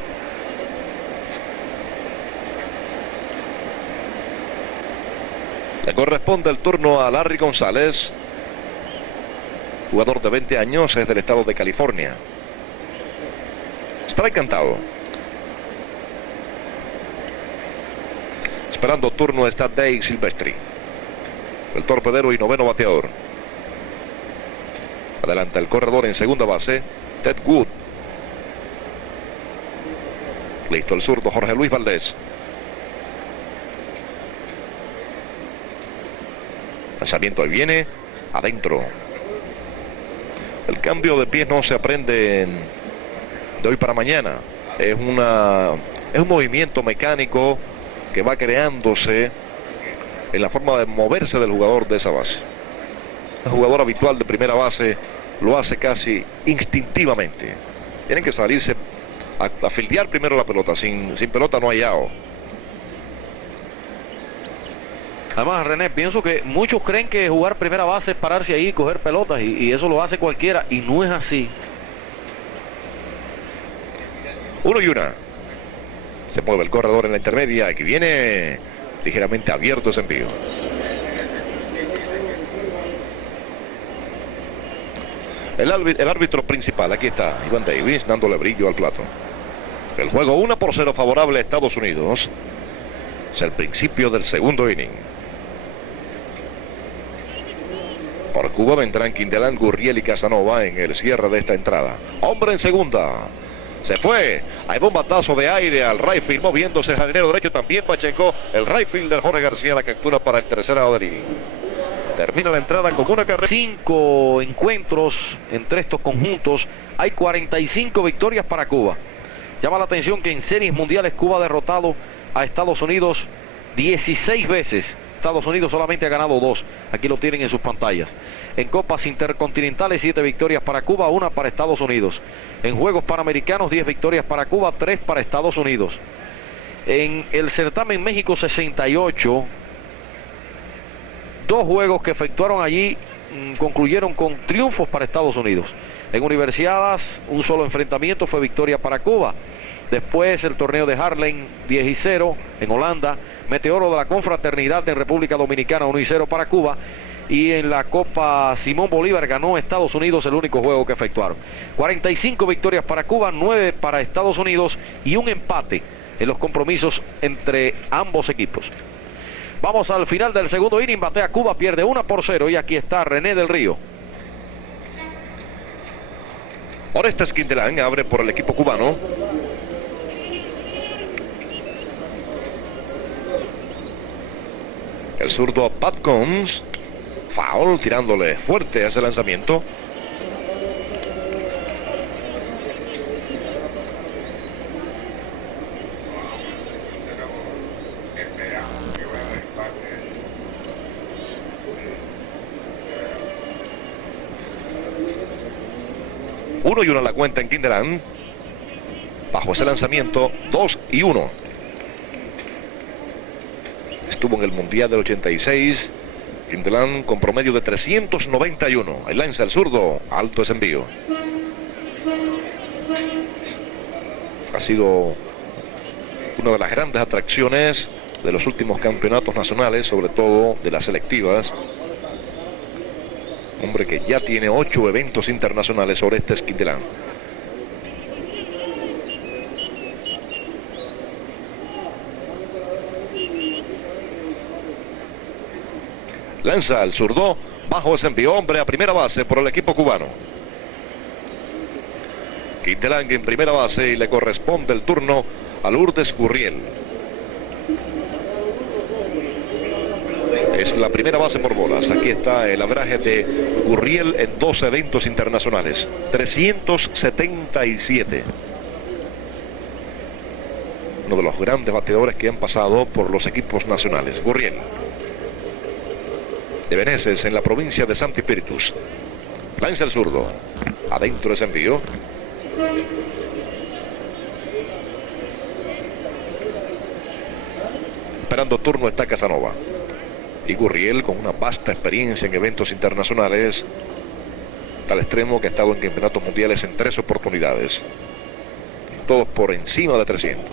Le corresponde el turno a Larry González, jugador de 20 años, es del estado de California. Strike cantado. Esperando turno está Dave Silvestri, el torpedero y noveno bateador. Adelanta el corredor en segunda base, Ted Wood. Listo el zurdo Jorge Luis Valdés. Lanzamiento ahí viene, adentro. El cambio de pies no se aprende de hoy para mañana. Es un movimiento mecánico que va creándose en la forma de moverse del jugador de esa base. El jugador habitual de primera base lo hace casi instintivamente. Tienen que salirse a fildear primero la pelota. Sin pelota no hay out. Además, René, pienso que muchos creen que jugar primera base es pararse ahí y coger pelotas, y eso lo hace cualquiera, y no es así. 1-1. Se mueve el corredor en la intermedia. Aquí viene ligeramente abierto ese envío. El árbitro principal, aquí está, Ivan Davis, dándole brillo al plato. El juego 1-0 favorable a Estados Unidos. Es el principio del segundo inning. Por Cuba vendrán Quindelán, Gurriel y Casanova en el cierre de esta entrada. Hombre en segunda. Se fue. Hay bombatazo de aire al right field, moviéndose el jardinero derecho. También Pacheco. El right fielder Jorge García la captura para el tercer out del inning. Termina la entrada con una carrera. 5 encuentros entre estos conjuntos. Hay 45 victorias para Cuba. Llama la atención que en series mundiales Cuba ha derrotado a Estados Unidos 16 veces. Estados Unidos solamente ha ganado 2. Aquí lo tienen en sus pantallas. En copas intercontinentales 7 victorias para Cuba, 1 para Estados Unidos. En juegos panamericanos 10 victorias para Cuba, 3 para Estados Unidos. En el certamen México 68, 2 juegos que efectuaron allí concluyeron con triunfos para Estados Unidos. En universidades, un solo enfrentamiento fue victoria para Cuba. Después el torneo de Harlem 10-0 en Holanda, Meteoro de la Confraternidad en República Dominicana, 1-0 para Cuba. Y en la Copa Simón Bolívar ganó Estados Unidos el único juego que efectuaron. 45 victorias para Cuba, 9 para Estados Unidos y un empate en los compromisos entre ambos equipos. Vamos al final del segundo inning, batea Cuba, pierde 1-0 y aquí está René del Río. Orestes Quindelán abre por el equipo cubano. El zurdo Pat Combs. Foul, tirándole fuerte a ese lanzamiento. Uno y uno la cuenta en Quindelán. Bajo ese lanzamiento, 2-1. Estuvo en el Mundial del 86. Quindelán con promedio de 391. Ahí lanza el zurdo. Alto ese envío. Ha sido una de las grandes atracciones de los últimos campeonatos nacionales, sobre todo de las selectivas. Hombre que ya tiene 8 eventos internacionales sobre este Quindelán. Lanza el zurdo, bajo ese envío, hombre a primera base por el equipo cubano. Quindelán en primera base y le corresponde el turno a Lourdes Gurriel. Es la primera base por bolas. Aquí está el averaje de Gurriel en 2 eventos internacionales. 377. Uno de los grandes bateadores que han pasado por los equipos nacionales. Gurriel. De Beneses, en la provincia de Santi Espíritus. Lanza el zurdo. Adentro ese envío. Esperando turno está Casanova. Y Gurriel, con una vasta experiencia en eventos internacionales, tal extremo que ha estado en campeonatos mundiales en 3 oportunidades. Todos por encima de 300.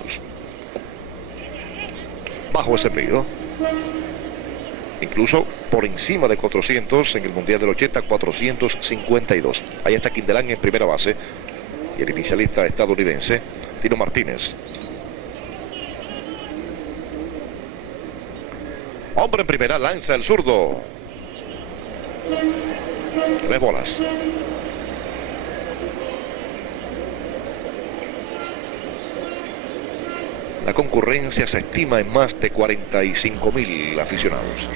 Bajo ese envío. Incluso por encima de 400 en el Mundial del 80, 452. Ahí está Quindelán en primera base. Y el inicialista estadounidense, Tino Martínez. Hombre en primera, lanza el zurdo. 3 bolas. La concurrencia se estima en más de 45,000 aficionados.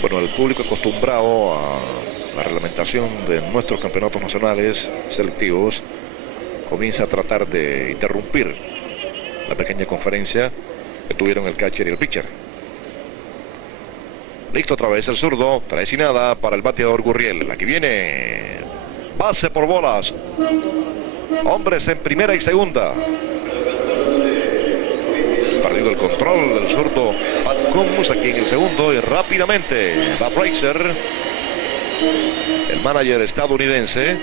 Bueno, el público acostumbrado a la reglamentación de nuestros campeonatos nacionales selectivos comienza a tratar de interrumpir la pequeña conferencia que tuvieron el catcher y el pitcher. Listo otra vez el zurdo, 3-0 para el bateador Gurriel. Aquí viene base por bolas. Hombres en primera y segunda. Perdido el control del zurdo Pat Combs aquí en el segundo y rápidamente va Frazier, el manager estadounidense.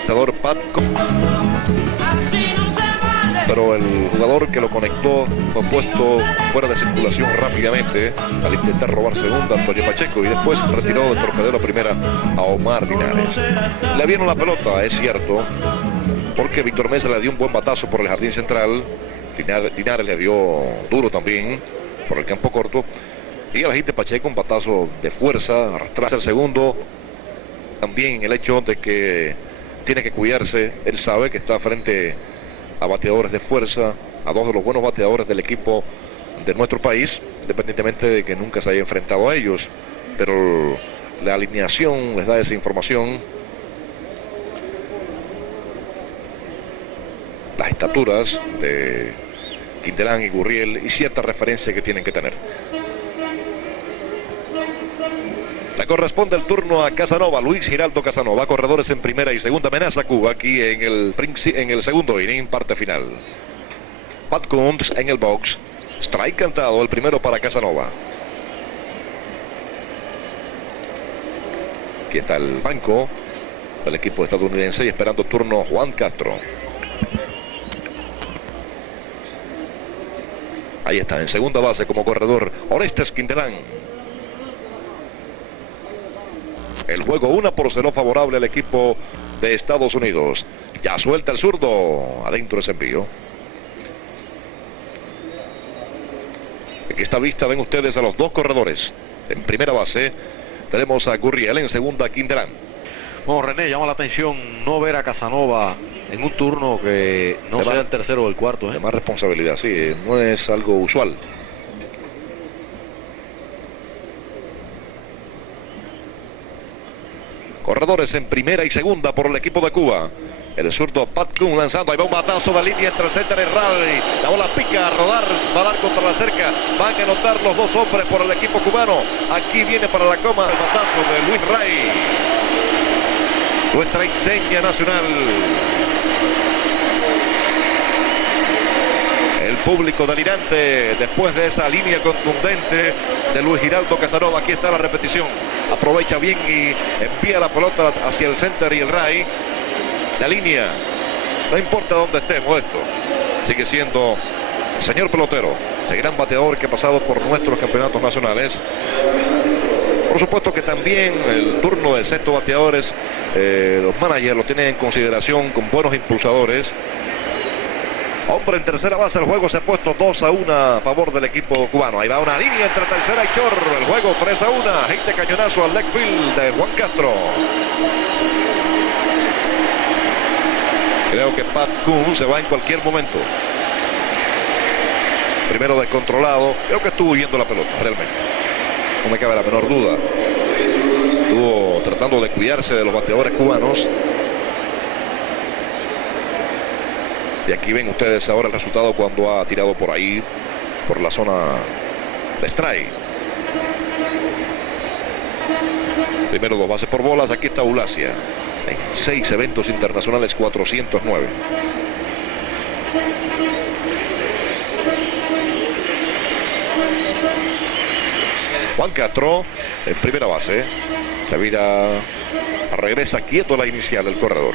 Bateador Pat Combs. Pero el jugador que lo conectó fue puesto fuera de circulación rápidamente al intentar robar segunda Antonio Pacheco y después retiró de torpedero primera a Omar Linares. Le vieron la pelota, es cierto, porque Víctor Mesa le dio un buen batazo por el jardín central. Linares le dio duro también por el campo corto. Y al agente Pacheco un batazo de fuerza, arrastrarse el segundo. También el hecho de que tiene que cuidarse, él sabe que está frente a bateadores de fuerza, a 2 de los buenos bateadores del equipo de nuestro país, independientemente de que nunca se haya enfrentado a ellos, pero la alineación les da esa información. Las estaturas de Quindelán y Gurriel y cierta referencia que tienen que tener. Le corresponde el turno a Casanova, Luis Giraldo Casanova, corredores en primera y segunda, amenaza Cuba aquí en el segundo inning, parte final. Pat Combs en el box, strike cantado, el primero para Casanova. Aquí está el banco del equipo estadounidense, y esperando turno Juan Castro. Ahí está, en segunda base como corredor, Orestes Quindelán. El juego 1-0 favorable al equipo de Estados Unidos. Ya suelta el zurdo, adentro ese envío. En esta vista ven ustedes a los dos corredores. En primera base tenemos a Gurriel, en segunda Quindelán. Bueno, René, llama la atención no ver a Casanova en un turno que no sea el tercero o el cuarto. De más responsabilidad, sí, no es algo usual. Corredores en primera y segunda por el equipo de Cuba. El zurdo Pat Kuhn lanzando, ahí va un batazo de línea entre el center y Rally. La bola pica a rodar, va a dar contra la cerca. Van a anotar los dos hombres por el equipo cubano. Aquí viene para la coma el batazo de Luis Ray, nuestra insignia nacional. El público delirante después de esa línea contundente de Luis Giraldo Casanova. Aquí está la repetición. Aprovecha bien y envía la pelota hacia el center y el Ray. La línea, no importa dónde esté, Modesto, sigue siendo el señor pelotero, ese gran bateador que ha pasado por nuestros campeonatos nacionales. Por supuesto que también el turno de sexto bateadores, los managers lo tienen en consideración con buenos impulsadores. Hombre en tercera base, el juego se ha puesto 2-1 a favor del equipo cubano. Ahí va una línea entre tercera y short, el juego 3-1, gente cañonazo al left field de Juan Castro. Creo que Pat Kuhn se va en cualquier momento. Primero descontrolado. Creo que estuvo huyendo la pelota, realmente. No me cabe la menor duda. Estuvo tratando de cuidarse de los bateadores cubanos. Y aquí ven ustedes ahora el resultado cuando ha tirado por ahí, por la zona de strike. Primero 2 bases por bolas. Aquí está Ulacia. En 6 eventos internacionales, 409. Juan Castro en primera base. Se vira, regresa quieto a la inicial el corredor.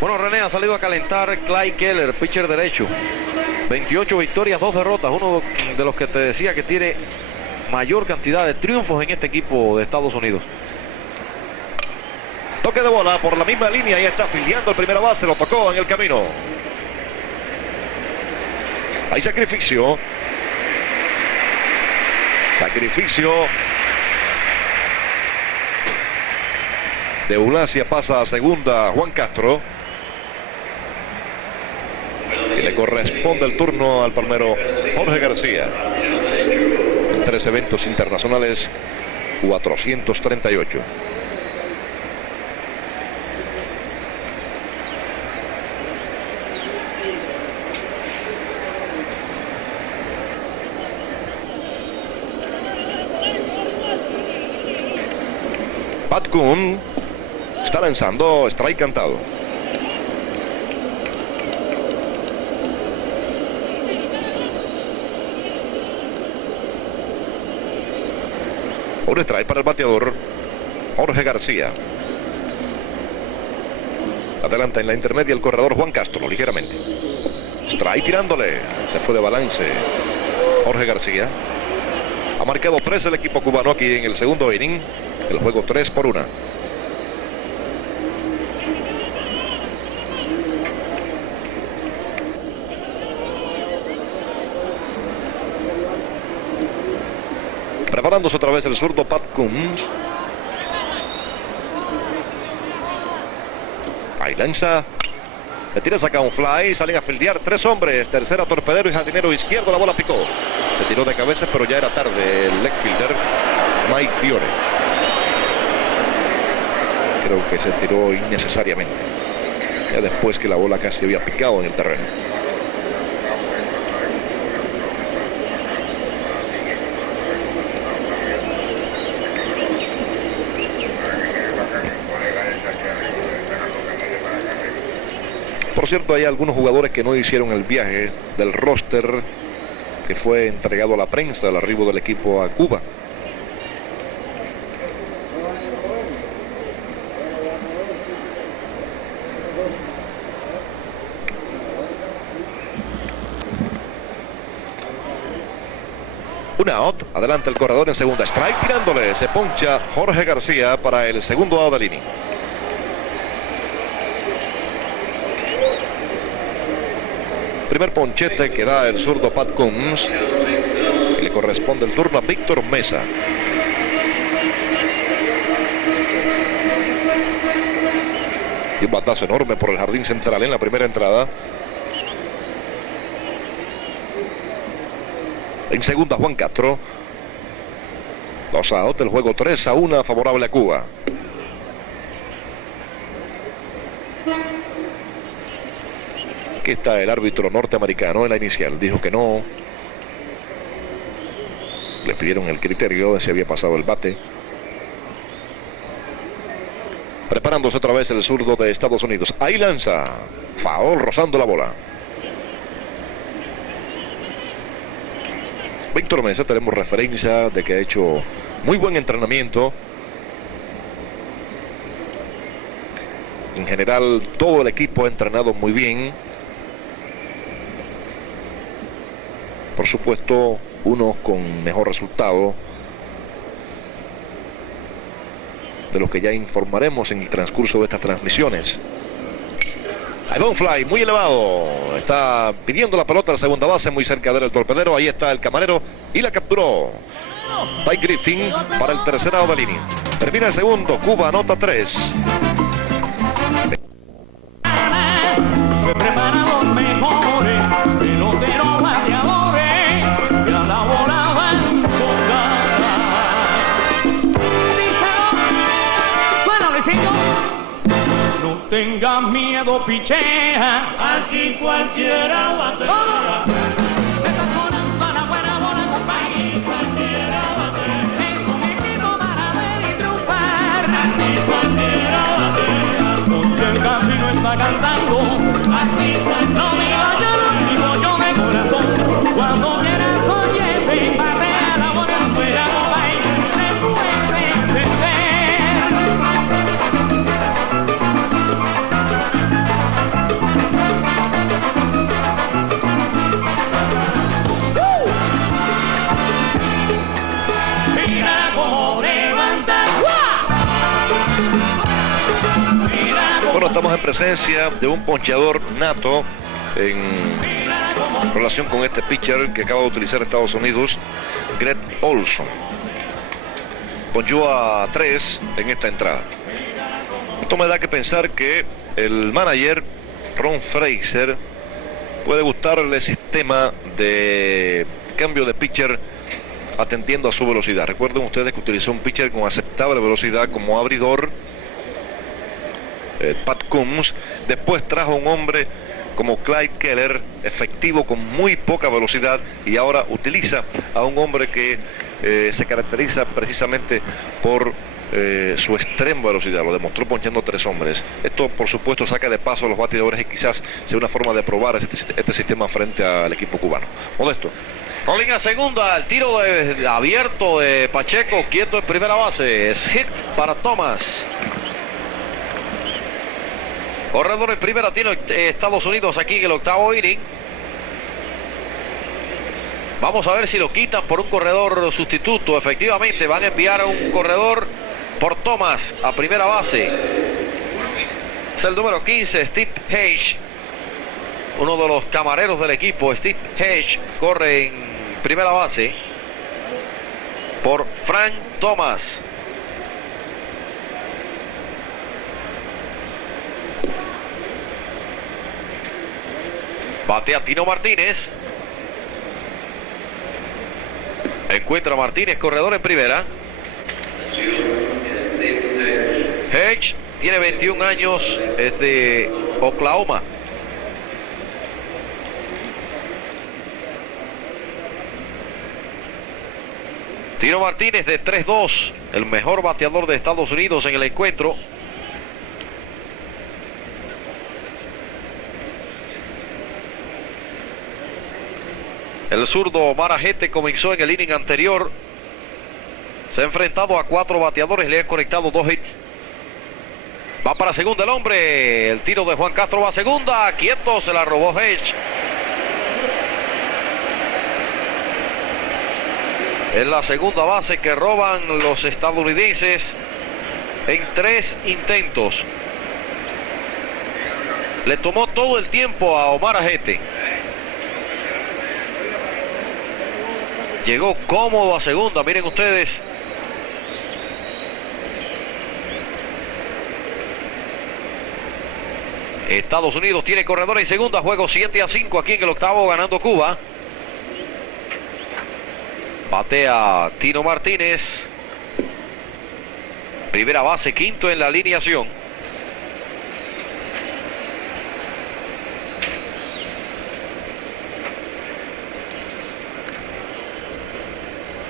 Bueno, René, ha salido a calentar Clyde Keller, pitcher derecho. 28 victorias, 2 derrotas. Uno de los que te decía que tiene mayor cantidad de triunfos en este equipo de Estados Unidos. Toque de bola por la misma línea y está filiando el primera base, lo tocó en el camino. Hay sacrificio. Sacrificio de Ulacia, pasa a segunda Juan Castro. Y le corresponde el turno al palmero Jorge García. En 3 eventos internacionales, 438. Pat Kuhn está lanzando, strike cantado. Un strike para el bateador Jorge García. Adelanta en la intermedia el corredor Juan Castro, ligeramente. Strike tirándole, se fue de balance Jorge García. Ha marcado 3 el equipo cubano aquí en el segundo inning. El juego 3-1. Preparándose otra vez el zurdo Pat Kuhn. Ahí lanza. Le tira, saca un fly. Salen a fildear 3 hombres. Tercera, torpedero y jardinero izquierdo. La bola picó. Se tiró de cabeza, pero ya era tarde. El left fielder Mike Fiore. Creo que se tiró innecesariamente. Ya después que la bola casi había picado en el terreno. Por cierto, hay algunos jugadores que no hicieron el viaje del roster que fue entregado a la prensa al arribo del equipo a Cuba. Un out, adelante el corredor en segunda. Strike tirándole, se poncha Jorge García para el segundo out del inning. Primer ponchete que da el zurdo Pat Combs. Y le corresponde el turno a Víctor Mesa. Y un batazo enorme por el jardín central en la primera entrada. En segunda, Juan Castro. 2 outs, el juego 3-1 favorable a Cuba. Aquí está el árbitro norteamericano en la inicial. Dijo que no. Le pidieron el criterio de si había pasado el bate. Preparándose otra vez el zurdo de Estados Unidos. Ahí lanza. Foul rozando la bola. Víctor Mesa, tenemos referencia de que ha hecho muy buen entrenamiento. En general, todo el equipo ha entrenado muy bien. Por supuesto, unos con mejor resultado, de los que ya informaremos en el transcurso de estas transmisiones. Ahí va un fly muy elevado. Está pidiendo la pelota a la segunda base, muy cerca del torpedero. Ahí está el camarero y la capturó. Ty Griffin para el tercer out de línea. Termina el segundo. Cuba anota 3. Se preparan los mejores peloteros bateadores y a la bola van con ganas. Díselo, suena Luisito. No tengas miedo, pichea. Aquí cualquiera batea. Esta zona para buena bola, compadre. Cualquiera batea. Es un equipo para ver y triunfar. Aquí cualquiera batea. Porque el casino está cantando. Aquí no digo yo, no digo yo de corazón. Cuando quieras oyete y patea la bola fuera, compadre. Se puede entender. Mira cómo levanta. Bueno, estamos en presencia de un ponchador nato en relación con este pitcher que acaba de utilizar Estados Unidos, Greg Olson. Ponchó a 3 en esta entrada. Esto me da que pensar que el manager Ron Fraser puede gustarle el sistema de cambio de pitcher atendiendo a su velocidad. Recuerden ustedes que utilizó un pitcher con aceptable velocidad como abridor, Pat Combs. Después trajo un hombre como Clyde Keller, efectivo con muy poca velocidad, y ahora utiliza a un hombre que se caracteriza precisamente por su extrema velocidad. Lo demostró ponchando 3 hombres. Esto, por supuesto, saca de paso a los bateadores y quizás sea una forma de probar este sistema frente al equipo cubano. Modesto. Rolling a segunda, el tiro abierto de Pacheco, quieto en primera base. Es hit para Thomas. Corredor en primera tiene Estados Unidos aquí en el octavo inning. Vamos a ver si lo quitan por un corredor sustituto. Efectivamente, van a enviar a un corredor por Thomas a primera base. Es el número 15, Steve Hedge, uno de los camareros del equipo. Steve Hedge corre en primera base por Frank Thomas. Batea Tino Martínez. Encuentra a Martínez, corredor en primera. Hedge tiene 21 años, es de Oklahoma. Tino Martínez de 3-2, el mejor bateador de Estados Unidos en el encuentro. El zurdo Omar Ajete comenzó en el inning anterior. Se ha enfrentado a 4 bateadores, le han conectado 2 hits. Va para segunda el hombre. El tiro de Juan Castro va a segunda. Quieto, se la robó Hedge. Es la segunda base que roban los estadounidenses en 3 intentos. Le tomó todo el tiempo a Omar Ajete. Llegó cómodo a segunda, miren ustedes. Estados Unidos tiene corredor en segunda, juego 7-5 aquí en el octavo, ganando Cuba. Batea Tino Martínez. Primera base, quinto en la alineación.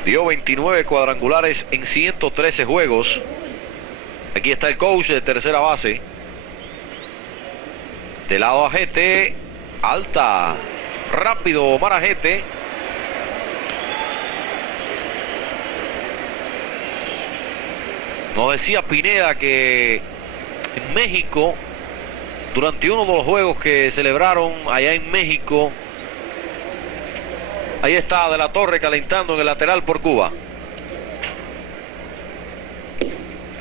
Dio 29 cuadrangulares en 113 juegos. Aquí está el coach de tercera base. De lado Ajete. Alta. Rápido Omar Ajete. Nos decía Pineda que en México, durante uno de los juegos que celebraron allá en México, ahí está De la Torre calentando en el lateral por Cuba.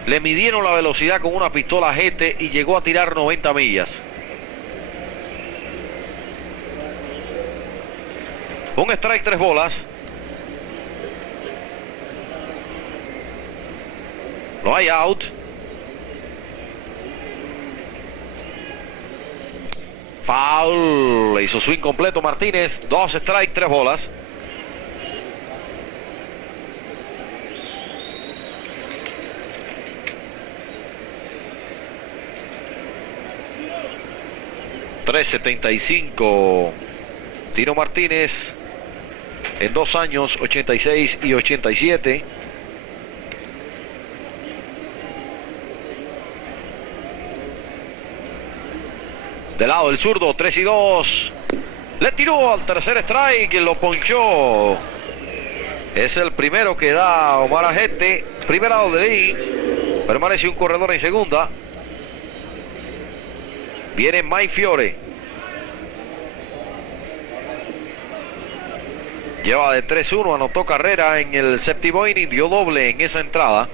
Le midieron la velocidad con una pistola Ajete y llegó a tirar 90 millas. Un strike, 3 bolas. No hay out. Foul. Le hizo swing completo Martínez. 2 strike, 3 bolas. .375 Tino Martínez en 2 años, 86 y 87. Del lado del zurdo, 3-2. Le tiró al tercer strike y lo ponchó. Es el primero que da Omar Ajete. Primer lado de ahí. Permanece un corredor en segunda. Viene Mike Fiore. Lleva de 3-1, anotó carrera en el séptimo inning, dio doble en esa entrada.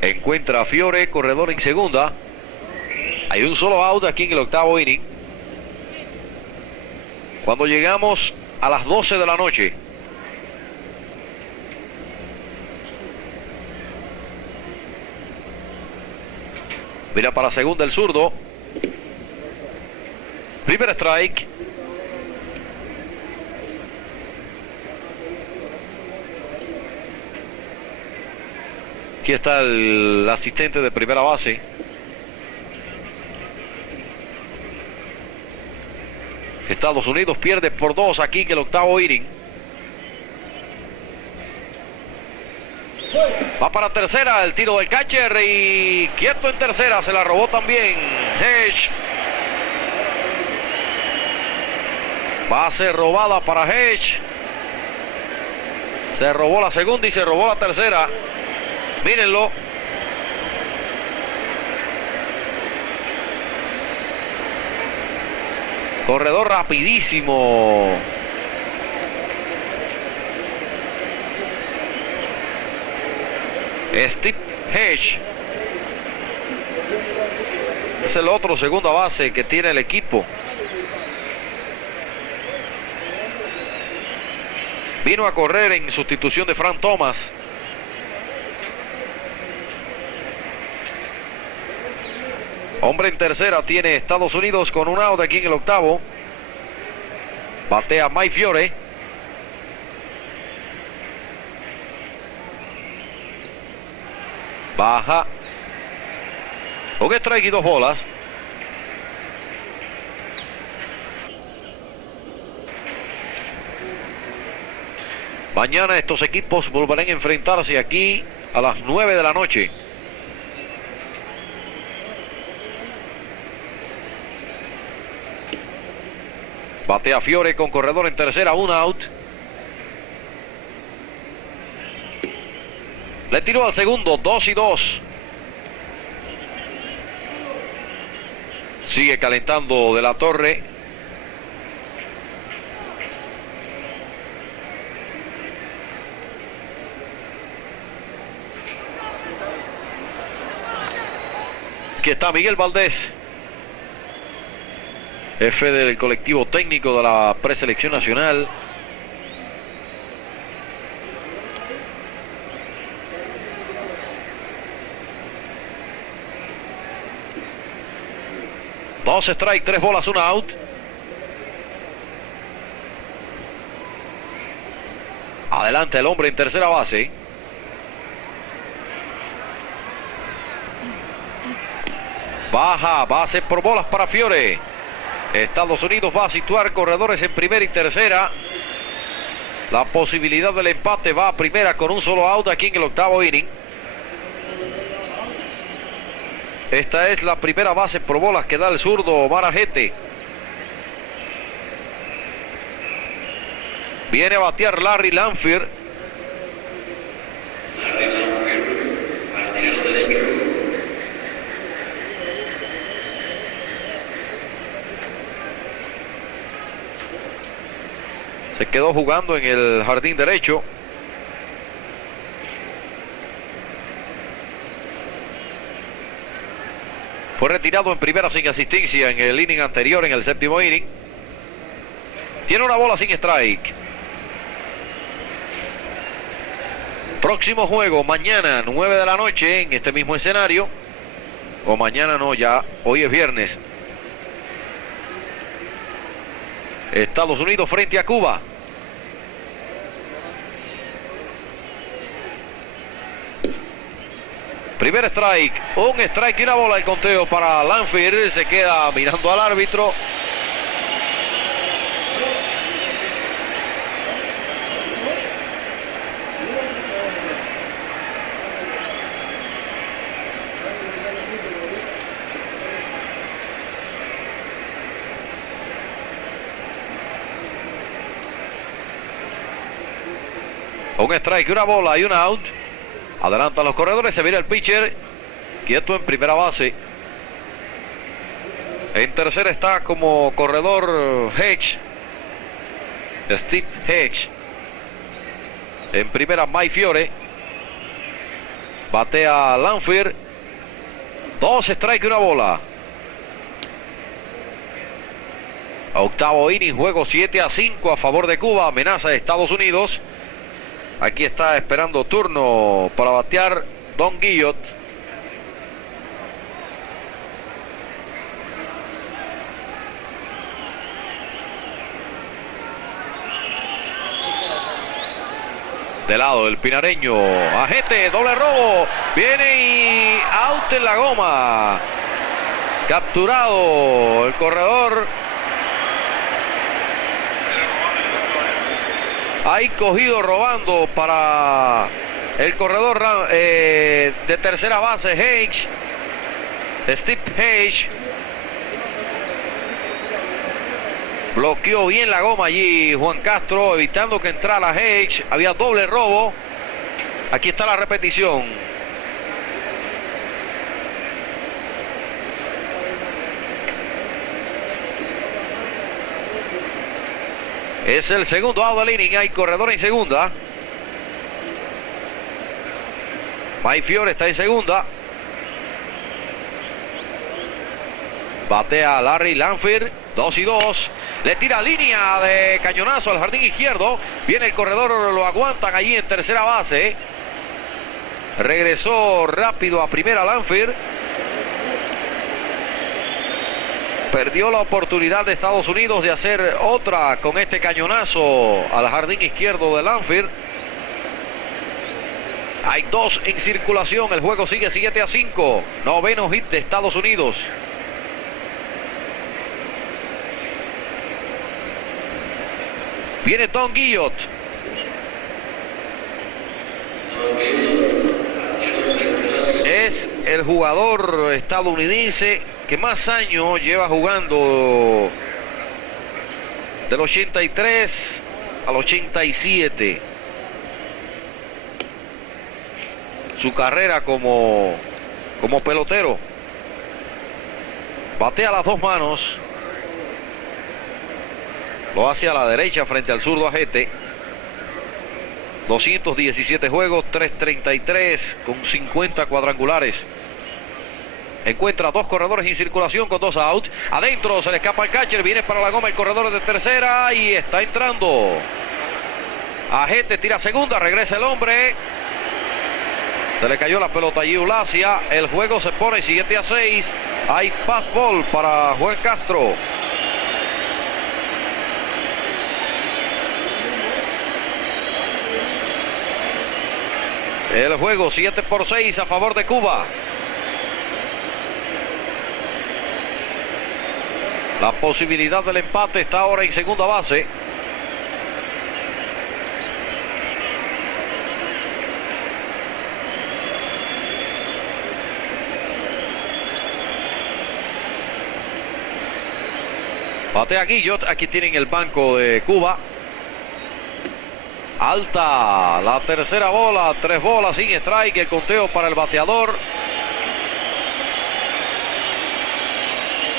Encuentra a Fiore, corredor en segunda. Hay un solo out aquí en el octavo inning. Cuando llegamos a las 12 de la noche. Mira para segunda el zurdo. Primer strike. Aquí está el asistente de primera base. Estados Unidos pierde por 2 aquí en el octavo inning. Va para tercera, el tiro del catcher y quieto en tercera, se la robó también Hedge. Base robada para Hedge. Se robó la segunda y se robó la tercera. Mírenlo. Corredor rapidísimo. Steve Hedge. Es el otro segunda base que tiene el equipo. Vino a correr en sustitución de Frank Thomas. Hombre en tercera tiene Estados Unidos con un out aquí en el octavo. Batea Mike Fiore. Baja. Un strike y 2 bolas. Mañana estos equipos volverán a enfrentarse aquí a las 9 de la noche. Batea Fiore con corredor en tercera, un out. Le tiró al segundo, 2-2. Sigue calentando De la Torre. Aquí está Miguel Valdés, jefe del colectivo técnico de la preselección nacional. Dos strike, 3 bolas, 1 out. Adelante el hombre en tercera base. Baja, base por bolas para Fiore. Estados Unidos va a situar corredores en primera y tercera. La posibilidad del empate va a primera con un solo out aquí en el octavo inning. Esta es la primera base por bolas que da el zurdo Omar Ajete. Viene a batear Larry Lanfear. Se quedó jugando en el jardín derecho. Fue retirado en primera sin asistencia en el inning anterior, en el séptimo inning. Tiene una bola sin strike. Próximo juego mañana 9 de la noche en este mismo escenario. O mañana no, ya hoy es viernes. Estados Unidos frente a Cuba. Primer strike, un strike y una bola de conteo para Lanfear. Se queda mirando al árbitro. Un strike, una bola y un out. Adelantan los corredores, se viene el pitcher, quieto en primera base. En tercera está como corredor Hedge, Steve Hedge. En primera Mike Fiore. Batea Lanfear. 2 strikes y una bola. Octavo inning, juego 7-5 a favor de Cuba. Amenaza de Estados Unidos. Aquí está esperando turno para batear Don Guillot. De lado el pinareño. Ajete, doble robo. Viene y out en la goma. Capturado el corredor. Ahí cogido robando para el corredor de tercera base, Hedge. Steve Hedge. Bloqueó bien la goma allí Juan Castro, evitando que entrara Hedge. Había doble robo. Aquí está la repetición. Es el segundo out del inning. Hay corredor en segunda. Mike Fiore está en segunda. Batea Larry Lanfear. 2-2. Le tira línea de cañonazo al jardín izquierdo. Viene el corredor, lo aguantan allí en tercera base. Regresó rápido a primera Lanfear. Perdió la oportunidad de Estados Unidos de hacer otra con este cañonazo al jardín izquierdo de Lanfear. Hay 2 en circulación. El juego sigue 7-5. Noveno hit de Estados Unidos. Viene Don Guillot. Es el jugador estadounidense que más años lleva jugando, del 83 al 87. Su carrera como pelotero. Batea las 2 manos. Lo hace a la derecha frente al zurdo Ajete. 217 juegos, 333 con 50 cuadrangulares. En Encuentra dos corredores en circulación con 2 outs. Adentro se le escapa el catcher. Viene para la goma el corredor de tercera y está entrando. Ajete tira segunda. Regresa el hombre. Se le cayó la pelota allí Ulacia. El juego se pone 7-6. Hay pass ball para Juan Castro. El juego 7-6 a favor de Cuba. La posibilidad del empate está ahora en segunda base. Batea Guillot. Aquí tienen el banco de Cuba. Alta la tercera bola, 3 bolas sin strike, el conteo para el bateador.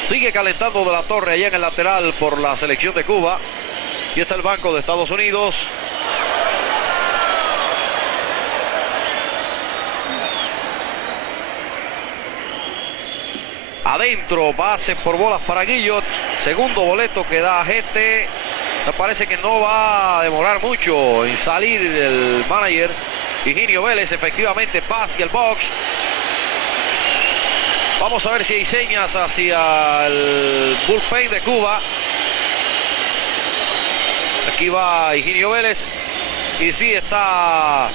Sigue calentando de la Torre allá en el lateral por la selección de Cuba. Y está el banco de Estados Unidos. Adentro, base por bolas para Guillot. Segundo boleto que da Ajete. Me parece que no va a demorar mucho en salir el manager Higinio Vélez. Efectivamente pasa el box. Vamos a ver si hay señas hacia el bullpen de Cuba. Aquí va Higinio Vélez. Y sí está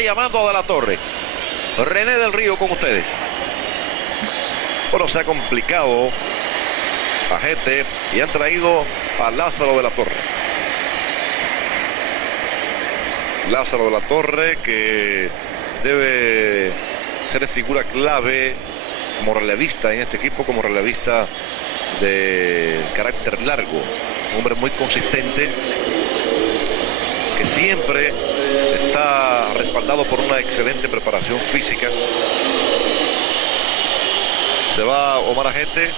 llamando a De la Torre. René del Río con ustedes. Bueno, se ha complicado Ajete y han traído a Lázaro de la Torre. Lázaro de la Torre, que debe ser figura clave como relevista en este equipo, como relevista de carácter largo. Un hombre muy consistente, que siempre está respaldado por una excelente preparación física. Se va Omar Ajete.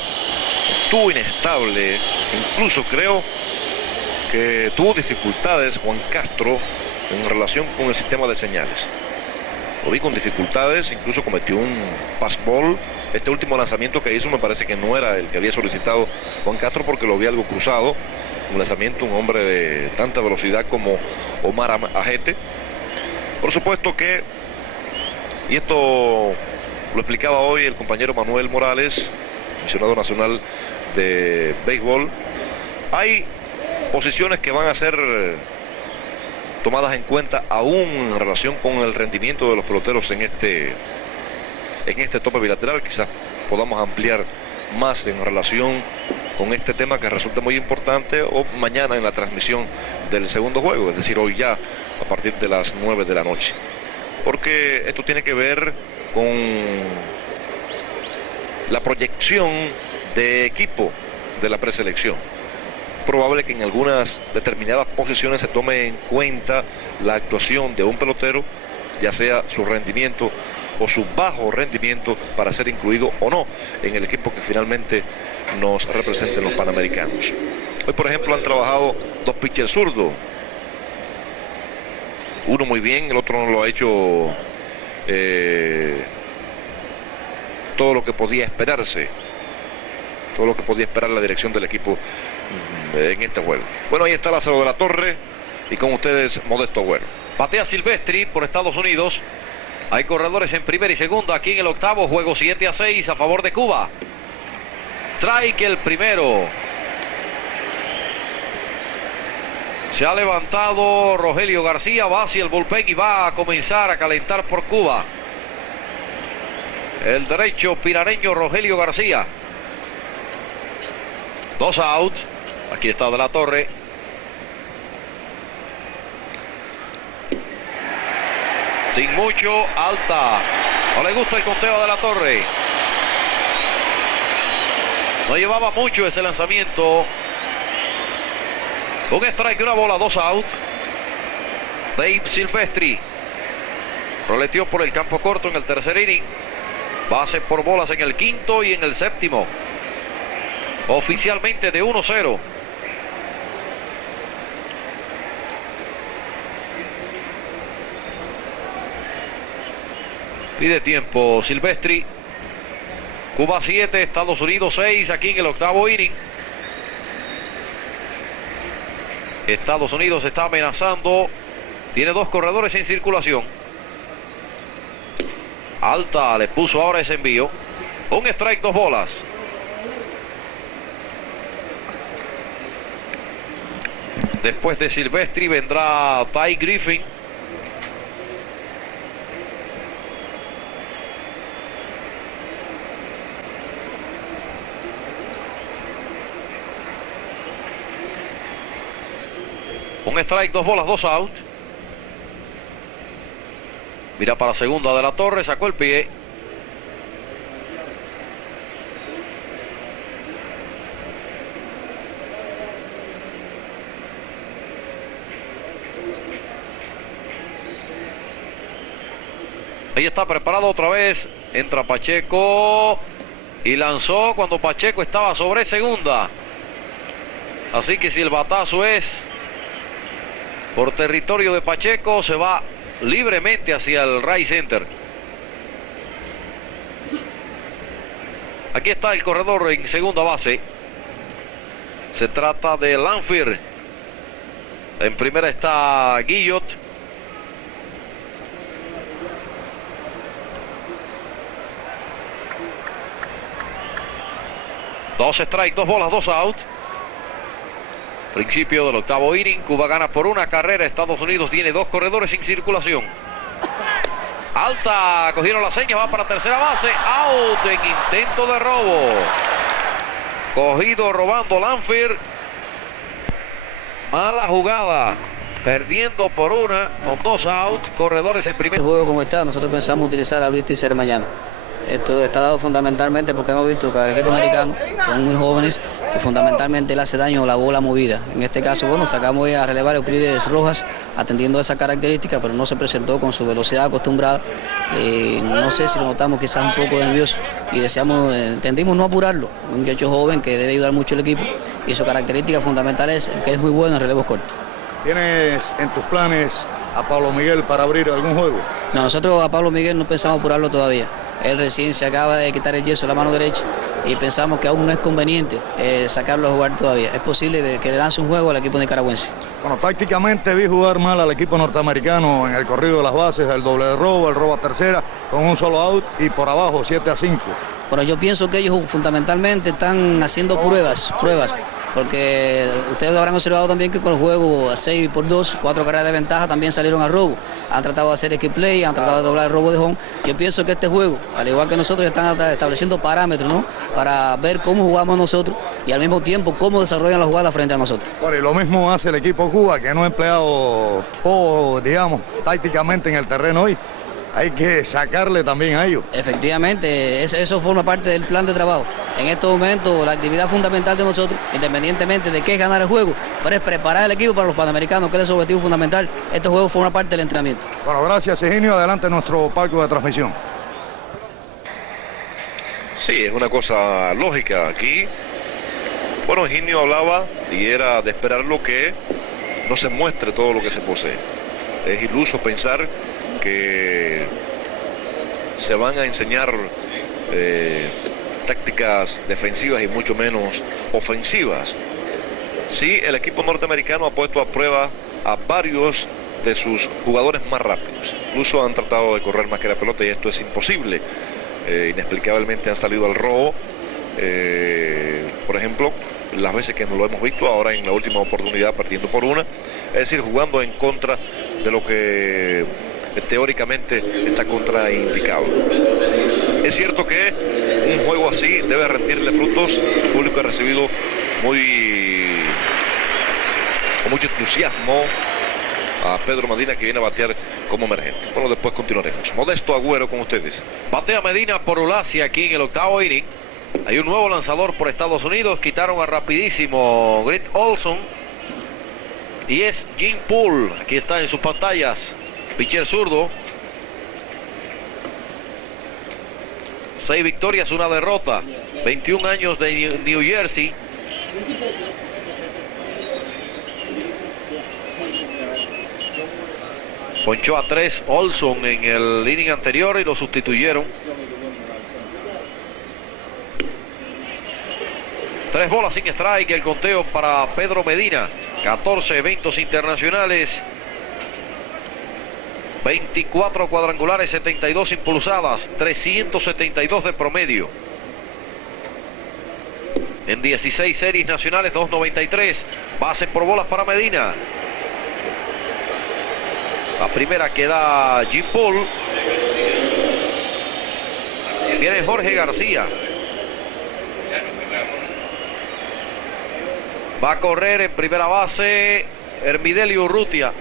Estuvo inestable, incluso creo que tuvo dificultades Juan Castro en relación con el sistema de señales. Lo vi con dificultades, incluso cometió un pass ball. Este último lanzamiento que hizo me parece que no era el que había solicitado Juan Castro, porque lo vi algo cruzado. Un lanzamiento, un hombre de tanta velocidad como Omar Ajete. Por supuesto que, y esto lo explicaba hoy el compañero Manuel Morales, comisionado nacional de béisbol, hay posiciones que van a ser tomadas en cuenta aún en relación con el rendimiento de los peloteros en este tope bilateral. Quizás podamos ampliar más en relación con este tema, que resulta muy importante, o mañana en la transmisión del segundo juego, es decir, hoy ya a partir de las 9 de la noche, porque esto tiene que ver con la proyección de equipo de la preselección. Probable que en algunas determinadas posiciones se tome en cuenta la actuación de un pelotero, ya sea su rendimiento o su bajo rendimiento, para ser incluido o no en el equipo que finalmente nos represente en los Panamericanos. Hoy, por ejemplo, han trabajado 2 pitchers zurdos. Uno muy bien, el otro no lo ha hecho todo lo que podía esperarse. Todo lo que podía esperar la dirección del equipo en este juego. Bueno, ahí está Lázaro de la Torre y con ustedes Modesto Agüero. Batea Silvestri por Estados Unidos. Hay corredores en primera y segunda aquí en el octavo. Juego 7-6 a favor de Cuba. Strike el primero. Se ha levantado Rogelio García, va hacia el bullpen y va a comenzar a calentar por Cuba. El derecho pirareño Rogelio García. 2 out. Aquí está De la Torre. Sin mucho, alta. No le gusta el conteo de La Torre. No llevaba mucho ese lanzamiento. Un strike, una bola, 2 out. Dave Silvestri roleteó por el campo corto en el tercer inning. Base por bolas en el quinto y en el séptimo. Oficialmente de 1-0. Pide tiempo Silvestri. Cuba 7, Estados Unidos 6 aquí en el octavo inning. Estados Unidos está amenazando. Tiene 2 corredores en circulación. Alta, le puso ahora ese envío. Un strike, 2 bolas. Después de Silvestri vendrá Ty Griffin. Un strike, 2 bolas, 2 out. Mira para segunda de la Torre, sacó el pie. Ahí está preparado otra vez. Entra Pacheco y lanzó cuando Pacheco estaba sobre segunda. Así que si el batazo es por territorio de Pacheco, se va libremente hacia el right center. Aquí está el corredor en segunda base. Se trata de Lanfear. En primera está Guillot. Dos strikes, 2 bolas, 2 out. Principio del octavo inning. Cuba gana por 1 carrera. Estados Unidos tiene 2 corredores en circulación. Alta, cogieron la seña, va para tercera base. Out en intento de robo. Cogido robando Lanfear. Mala jugada. Perdiendo por 1 con 2 out. Corredores en primer. El juego como está, nosotros pensamos utilizar a Blitzer mañana. Esto está dado fundamentalmente porque hemos visto que el equipo americano son muy jóvenes y fundamentalmente le hace daño la bola movida. En este caso, bueno, sacamos a relevar a Euclides Rojas atendiendo a esa característica, pero no se presentó con su velocidad acostumbrada. No sé si lo notamos quizás un poco nervioso y entendimos no apurarlo. Un muchacho joven que debe ayudar mucho al equipo y su característica fundamental es que es muy bueno en relevos cortos. ¿Tienes en tus planes a Pablo Miguel para abrir algún juego? No, nosotros a Pablo Miguel no pensamos apurarlo todavía. Él recién se acaba de quitar el yeso de la mano derecha y pensamos que aún no es conveniente sacarlo a jugar todavía. Es posible que le lance un juego al equipo nicaragüense. Bueno, tácticamente vi jugar mal al equipo norteamericano en el corrido de las bases, el doble de robo, el robo a tercera, con un solo out y por abajo 7-5. Bueno, yo pienso que ellos fundamentalmente están haciendo pruebas, porque ustedes habrán observado también que con el juego a 6-2, 4 carreras de ventaja también salieron al robo. Han tratado de hacer exit play, han tratado de doblar el robo de home. Yo pienso que este juego, al igual que nosotros, están estableciendo parámetros, ¿no?, para ver cómo jugamos nosotros y al mismo tiempo cómo desarrollan las jugadas frente a nosotros. Bueno, y lo mismo hace el equipo Cuba, que no ha empleado poco, digamos, tácticamente en el terreno hoy. Hay que sacarle también a ellos. Efectivamente, eso forma parte del plan de trabajo. En estos momentos, la actividad fundamental de nosotros, independientemente de qué es ganar el juego, pero es preparar el equipo para los panamericanos, que es el objetivo fundamental. Este juego forma parte del entrenamiento. Bueno, gracias, Higinio. Adelante nuestro palco de transmisión. Sí, es una cosa lógica aquí. Bueno, Higinio hablaba y era de esperarlo que no se muestre todo lo que se posee. Es iluso pensar que se van a enseñar tácticas defensivas y mucho menos ofensivas. Sí, el equipo norteamericano ha puesto a prueba a varios de sus jugadores más rápidos. Incluso han tratado de correr más que la pelota y esto es imposible. Inexplicablemente han salido al robo. Por ejemplo, las veces que no lo hemos visto, ahora en la última oportunidad perdiendo por 1. Es decir, jugando en contra de lo que teóricamente está contraindicado. Es cierto que un juego así debe rendirle frutos. El público ha recibido con mucho entusiasmo a Pedro Medina, que viene a batear como emergente. Bueno, después continuaremos. Modesto Agüero con ustedes. Batea Medina por Ulacia aquí en el octavo inning. Hay un nuevo lanzador por Estados Unidos. Quitaron a rapidísimo Grit Olson y es Jim Poole. Aquí está en sus pantallas. Pitcher zurdo. 6 victorias, 1 derrota. 21 años de New Jersey. Ponchó a 3 Olson en el inning anterior y lo sustituyeron. 3 bolas sin strike, el conteo para Pedro Medina. 14 eventos internacionales, 24 cuadrangulares, 72 impulsadas, 372 de promedio. En 16 series nacionales, 2.93. Bases por bolas para Medina. La primera que da Jim Paul. Viene Jorge García. Va a correr en primera base Hermidelio Urrutia.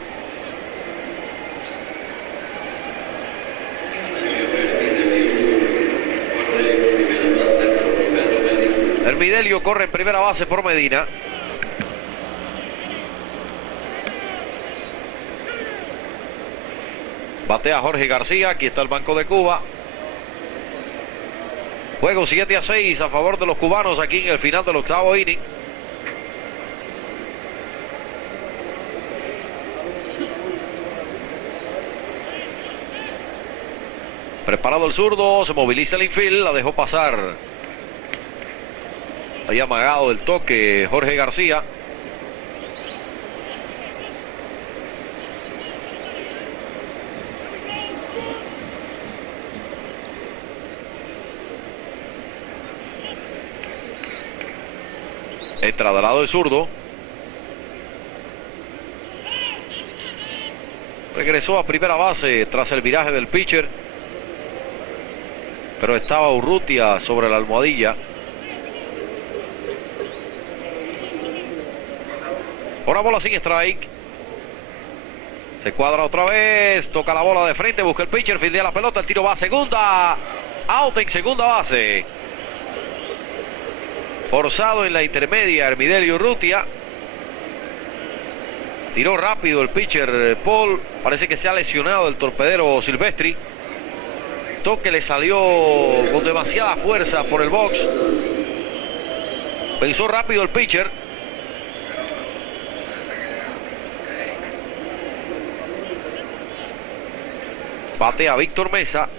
Hermidelio corre en primera base por Medina. Batea Jorge García. Aquí está el banco de Cuba. Juego 7-6 a favor de los cubanos aquí en el final del octavo inning. Preparado el zurdo, se moviliza el infield, la dejó pasar. Ahí amagado el toque Jorge García. Entra del lado del zurdo. Regresó a primera base tras el viraje del pitcher, pero estaba Urrutia sobre la almohadilla. Una bola sin strike. Se cuadra otra vez. Toca la bola de frente. Busca el pitcher. Fildea la pelota. El tiro va a segunda. Out en segunda base. Forzado en la intermedia Hermidelio Urrutia. Tiró rápido el pitcher Paul. Parece que se ha lesionado el torpedero Silvestri. Toque le salió con demasiada fuerza por el box. Pensó rápido el pitcher. Batea Víctor Mesa.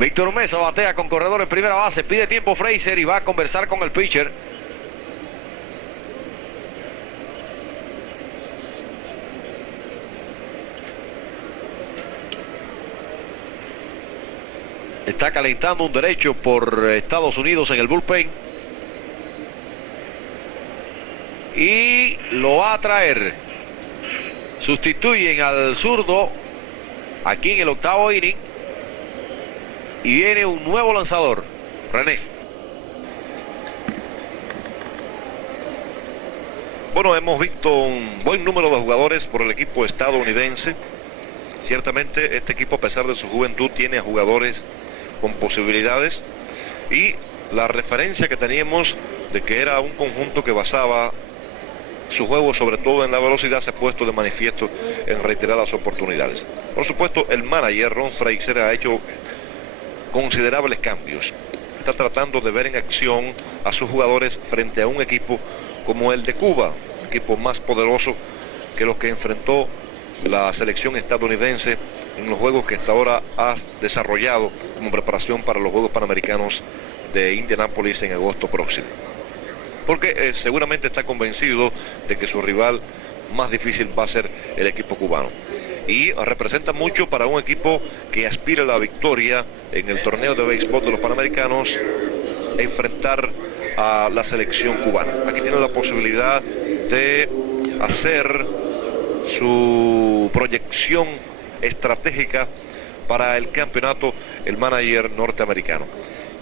Víctor Mesa batea con corredor en primera base. Pide tiempo Frazier y va a conversar con el pitcher. Está calentando un derecho por Estados Unidos en el bullpen. Y lo va a traer. Sustituyen al zurdo aquí en el octavo inning. Y viene un nuevo lanzador, René. Bueno, hemos visto un buen número de jugadores por el equipo estadounidense. Ciertamente este equipo, a pesar de su juventud, tiene a jugadores con posibilidades. Y la referencia que teníamos de que era un conjunto que basaba su juego sobre todo en la velocidad se ha puesto de manifiesto en reiteradas oportunidades. Por supuesto, el manager Ron Frazier ha hecho considerables cambios. Está tratando de ver en acción a sus jugadores frente a un equipo como el de Cuba, un equipo más poderoso que los que enfrentó la selección estadounidense en los juegos que hasta ahora ha desarrollado como preparación para los Juegos Panamericanos de Indianápolis en agosto próximo. Porque seguramente está convencido de que su rival más difícil va a ser el equipo cubano. Y representa mucho para un equipo que aspira a la victoria en el torneo de béisbol de los Panamericanos, enfrentar a la selección cubana. Aquí tiene la posibilidad de hacer su proyección estratégica para el campeonato el manager norteamericano.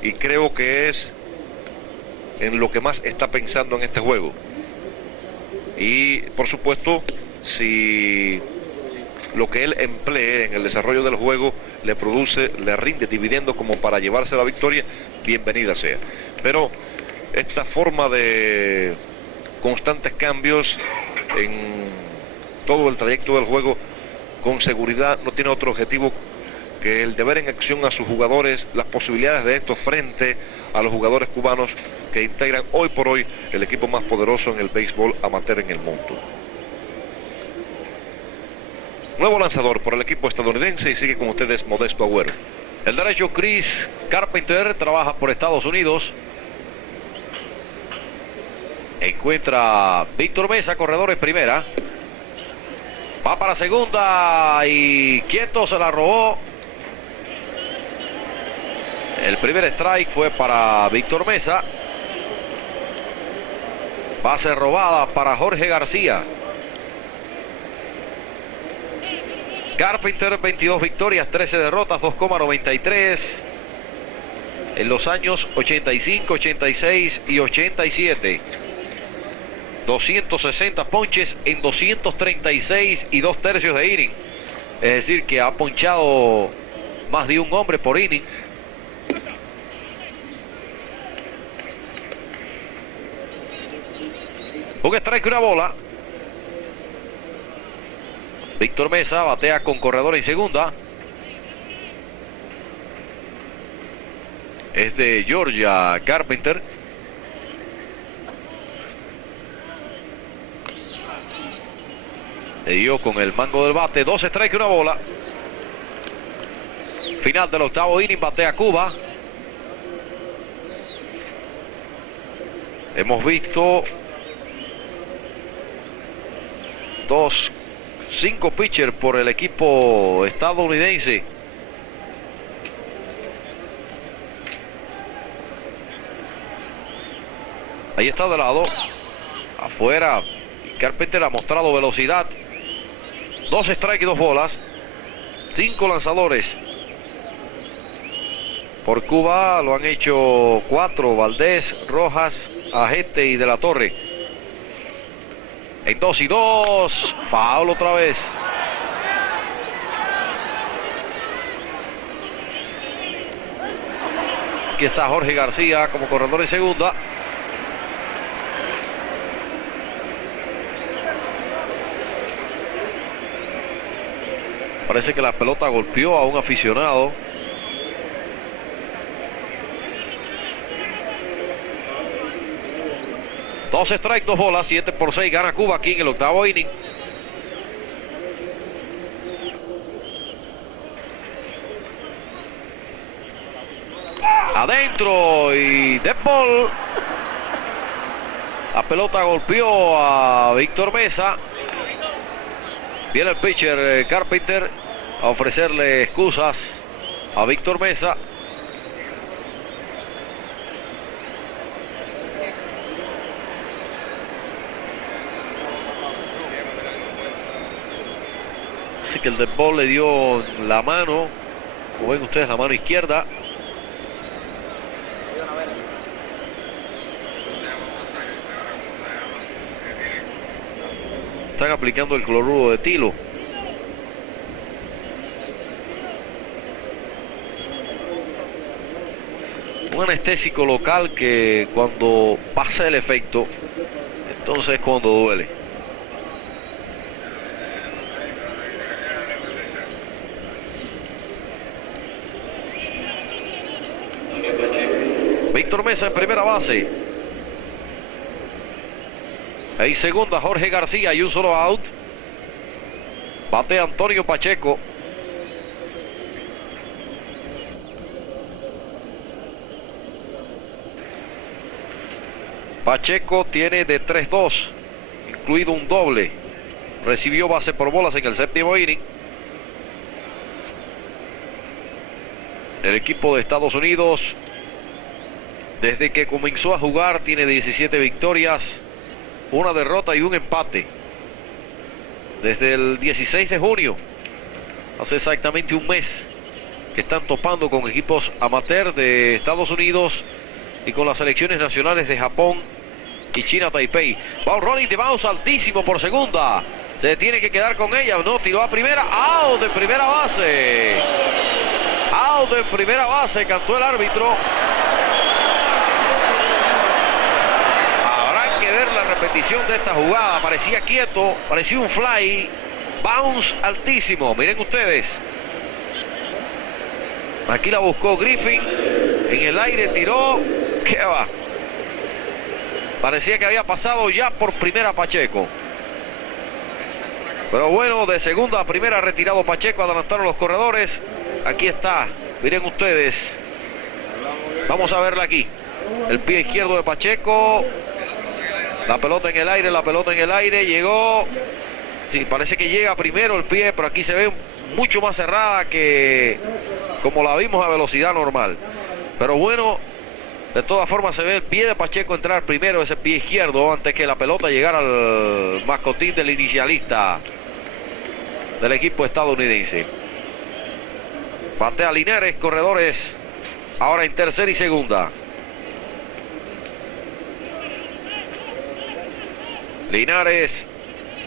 Y creo que es en lo que más está pensando en este juego. Y por supuesto, si lo que él emplee en el desarrollo del juego le produce, le rinde dividendos como para llevarse la victoria, bienvenida sea. Pero esta forma de constantes cambios en todo el trayecto del juego, con seguridad no tiene otro objetivo que el de ver en acción a sus jugadores, las posibilidades de estos frente a los jugadores cubanos que integran hoy por hoy el equipo más poderoso en el béisbol amateur en el mundo. Nuevo lanzador por el equipo estadounidense y sigue con ustedes Modesto Agüero. El derecho Chris Carpenter trabaja por Estados Unidos. Encuentra Víctor Mesa, corredor en primera. Va para segunda y quieto, se la robó. El primer strike fue para Víctor Mesa. Base robada para Jorge García. Carpenter, 22 victorias, 13 derrotas, 2,93 en los años 85, 86 y 87. 260 ponches en 236 y 2/3 de inning. Es decir, que ha ponchado más de un hombre por inning. Un strike y una bola. Víctor Mesa batea con corredor en segunda. Es de Georgia Carpenter. Le dio con el mango del bate. 2 strikes y una bola. Final del octavo inning. Batea Cuba. Hemos visto 5 pitchers por el equipo estadounidense. Ahí está de lado. Afuera. Carpenter ha mostrado velocidad. 2 strikes y 2 bolas. 5 lanzadores. Por Cuba lo han hecho 4. Valdés, Rojas, Ajete y De la Torre. En 2-2. Foul otra vez. Aquí está Jorge García como corredor en segunda. Parece que la pelota golpeó a un aficionado. Dos strikes, 2 bolas, 7-6 gana Cuba aquí en el octavo inning. Adentro y dead ball. La pelota golpeó a Víctor Mesa. Viene el pitcher Carpenter a ofrecerle excusas a Víctor Mesa. Así que el dead ball le dio la mano, como ven ustedes, la mano izquierda. Están aplicando el cloruro de etilo. Un anestésico local que cuando pasa el efecto, entonces es cuando duele. Víctor Mesa en primera base. En segunda Jorge García y un solo out. Batea Antonio Pacheco. Pacheco tiene de 3-2, incluido un doble. Recibió base por bolas en el séptimo inning. El equipo de Estados Unidos, desde que comenzó a jugar, tiene 17 victorias, 1 derrota y un empate. Desde el 16 de junio, hace exactamente un mes, que están topando con equipos amateur de Estados Unidos y con las selecciones nacionales de Japón y China Taipei. Va un rolling de bounce altísimo por segunda. Se tiene que quedar con ella. No, tiró a primera. Out de primera base. Out de primera base, cantó el árbitro. Habrá que ver la repetición de esta jugada. Parecía quieto, parecía un fly. Bounce altísimo. Miren ustedes. Aquí la buscó Griffin. En el aire tiró. ¿Qué va? Parecía que había pasado ya por primera Pacheco. Pero bueno, de segunda a primera retirado Pacheco, adelantaron los corredores. Aquí está, miren ustedes. Vamos a verla aquí. El pie izquierdo de Pacheco. La pelota en el aire, la pelota en el aire. Llegó. Sí, parece que llega primero el pie, pero aquí se ve mucho más cerrada que como la vimos a velocidad normal. Pero bueno, de todas formas se ve el pie de Pacheco entrar primero, ese pie izquierdo, antes que la pelota llegara al mascotín del inicialista del equipo estadounidense. Patea Linares, corredores ahora en tercera y segunda. Linares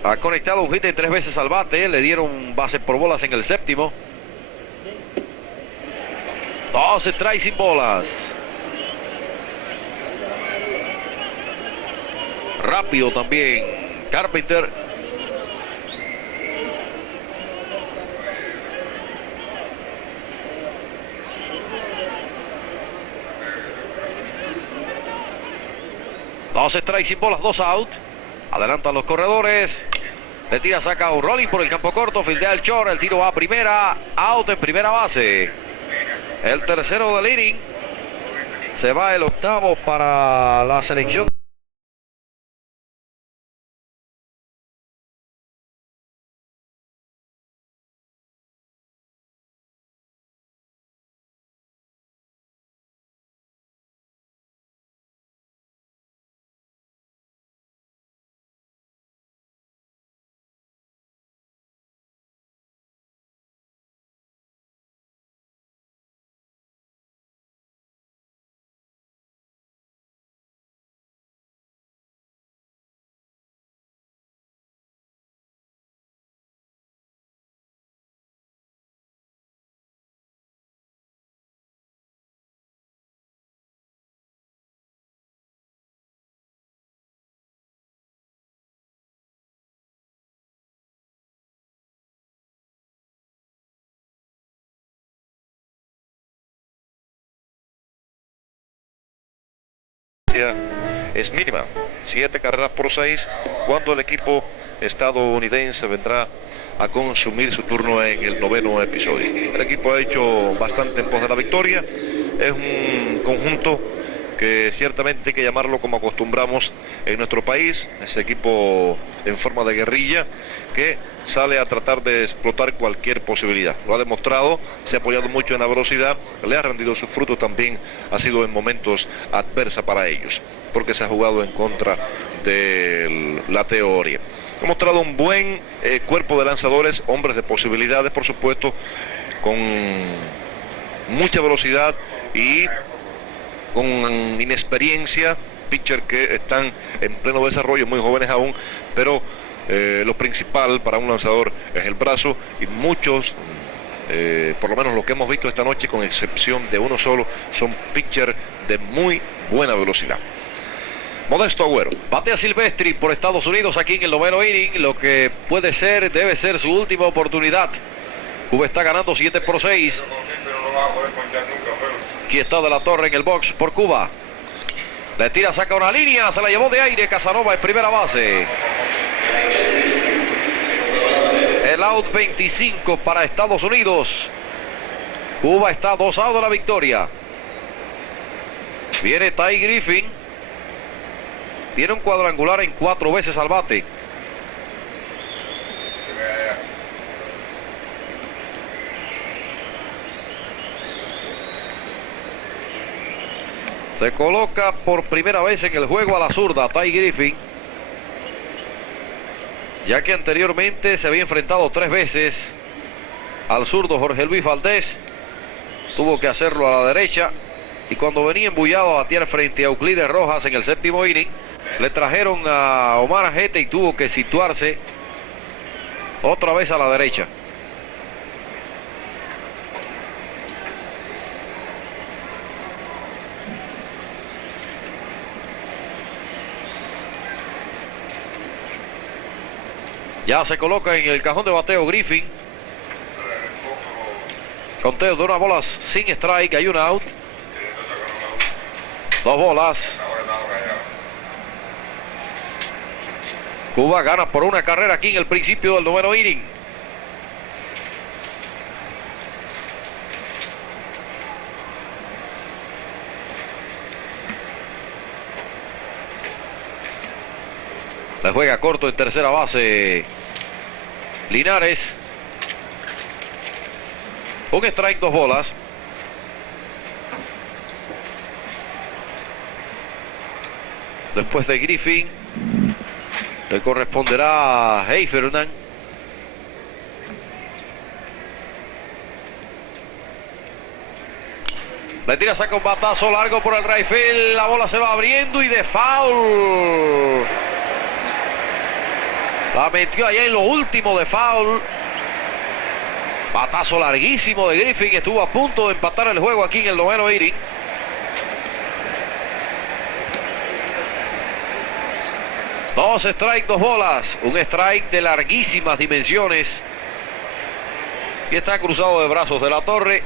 ha conectado un hit de 3 veces al bate. Le dieron base por bolas en el séptimo. 2 strikes sin bolas. Rápido también Carpenter. Dos strikes sin bolas, 2 out. Adelantan los corredores. Le tira, saca un rolling por el campo corto. Fildea el short. El tiro va a primera. Out en primera base. El tercero del inning. Se va el octavo para la selección. Es mínima, 7 carreras por 6, cuando el equipo estadounidense vendrá a consumir su turno en el 9º episodio. El equipo ha hecho bastante en pos de la victoria. Es un conjunto que ciertamente hay que llamarlo como acostumbramos en nuestro país, ese equipo en forma de guerrilla que sale a tratar de explotar cualquier posibilidad. Lo ha demostrado, se ha apoyado mucho en la velocidad, le ha rendido sus frutos también, ha sido en momentos adversa para ellos, porque se ha jugado en contra de la teoría. Ha mostrado un buen cuerpo de lanzadores, hombres de posibilidades, por supuesto, con mucha velocidad y con inexperiencia, pitchers que están en pleno desarrollo, muy jóvenes aún, pero lo principal para un lanzador es el brazo, y muchos, por lo menos los que hemos visto esta noche, con excepción de uno solo, son pitchers de muy buena velocidad. Modesto Agüero. Batea Silvestri por Estados Unidos aquí en el 9º inning, lo que puede ser, debe ser su última oportunidad. Cuba está ganando 7-6. Aquí está De la Torre en el box por Cuba. Le tira, saca una línea, se la llevó de aire Casanova en primera base. El out 25 para Estados Unidos. Cuba está 2 out de la victoria. Viene Ty Griffin. Tiene un cuadrangular en 4 veces al bate. Se coloca por primera vez en el juego a la zurda Ty Griffin, ya que anteriormente se había enfrentado 3 veces al zurdo Jorge Luis Valdés. Tuvo que hacerlo a la derecha, y cuando venía embullado a batear frente a Euclides Rojas en el 7º inning, le trajeron a Omar Ajete y tuvo que situarse otra vez a la derecha. Ya se coloca en el cajón de bateo Griffin. Conteo de 1 bola sin strike, hay un out. 2 bolas. Cuba gana por 1 carrera aquí en el principio del 9º inning. Le juega corto en tercera base Linares. Un strike, 2 bolas. Después de Griffin le corresponderá a Heifernan. Le tira, saca un batazo largo por el right field. La bola se va abriendo y de foul. La metió allá en lo último de foul. Batazo larguísimo de Griffin. Estuvo a punto de empatar el juego aquí en el 9º inning. Dos strikes, 2 bolas. Un strike de larguísimas dimensiones. Y está cruzado de brazos de la Torre.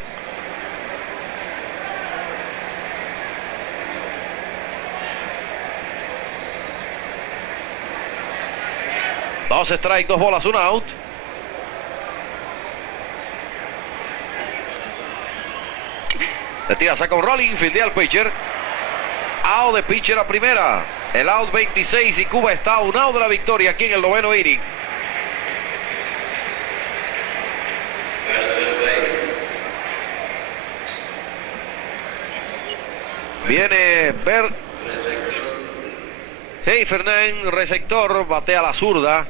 Dos strikes, 2 bolas, 1 out. Le tira, saca un rolling, fildea al pitcher. Out de pitcher a primera. El out 26 y Cuba está a un out de la victoria aquí en el 9º inning. Viene Bert Heifernan, receptor, batea a la zurda.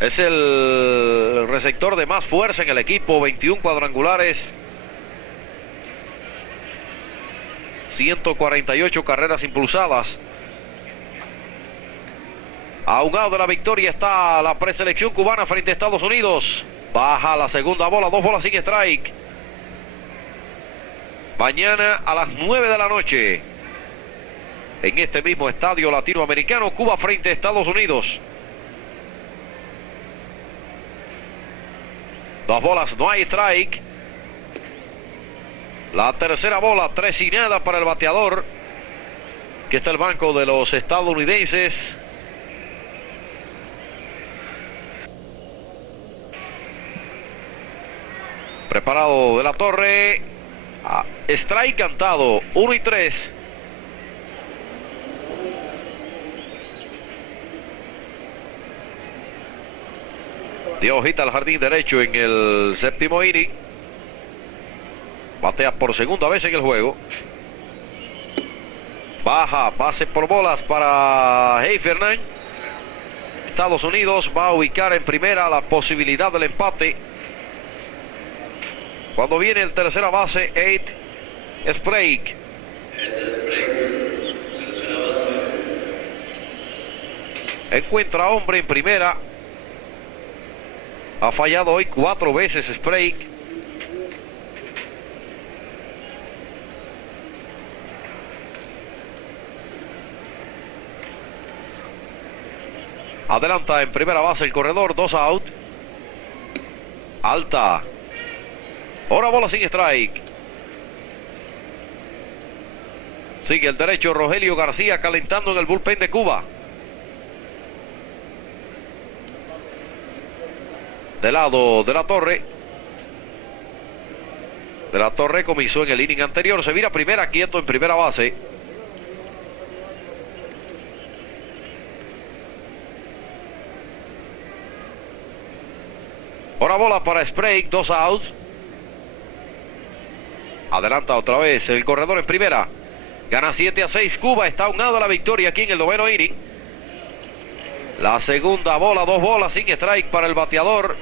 Es el receptor de más fuerza en el equipo, 21 cuadrangulares, 148 carreras impulsadas. A un lado de la victoria está la preselección cubana frente a Estados Unidos. Baja la segunda bola, 2 bolas sin strike. Mañana a las 9 de la noche, en este mismo estadio latinoamericano, Cuba frente a Estados Unidos. 2 bolas, no hay strike. La tercera bola, 3 y nada para el bateador. Aquí está el banco de los estadounidenses. Preparado de la Torre. Strike cantado, 1 y 3. Dio hojita al jardín derecho en el 7º inning. Batea por segunda vez en el juego. Baja, pase por bolas para Heifernan. Estados Unidos va a ubicar en primera la posibilidad del empate. Cuando viene el tercera base, 8 Sprague. Encuentra hombre en primera. Ha fallado hoy 4 veces Sprague. Adelanta en primera base el corredor, 2 out. Alta. Ahora bola sin strike. Sigue el derecho Rogelio García calentando en el bullpen de Cuba. Del lado de la Torre. De la Torre comenzó en el inning anterior. Se vira primera, quieto en primera base. Ahora bola para Sprague, 2 outs. Adelanta otra vez el corredor en primera. Gana 7-6. Cuba está a un lado de la victoria aquí en el 9º inning. La segunda bola, 2 bolas sin strike para el bateador.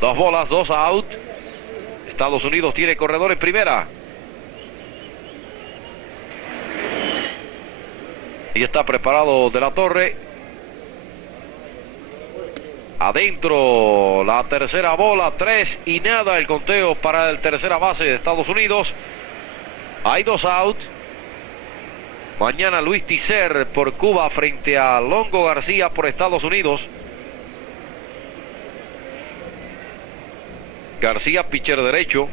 Dos bolas, 2 out. Estados Unidos tiene corredor en primera. Y está preparado de la Torre. Adentro la tercera bola, 3 y nada el conteo para el tercera base de Estados Unidos. Hay 2 out. Mañana Luis Tisser por Cuba frente a Longo García por Estados Unidos. García, pitcher derecho.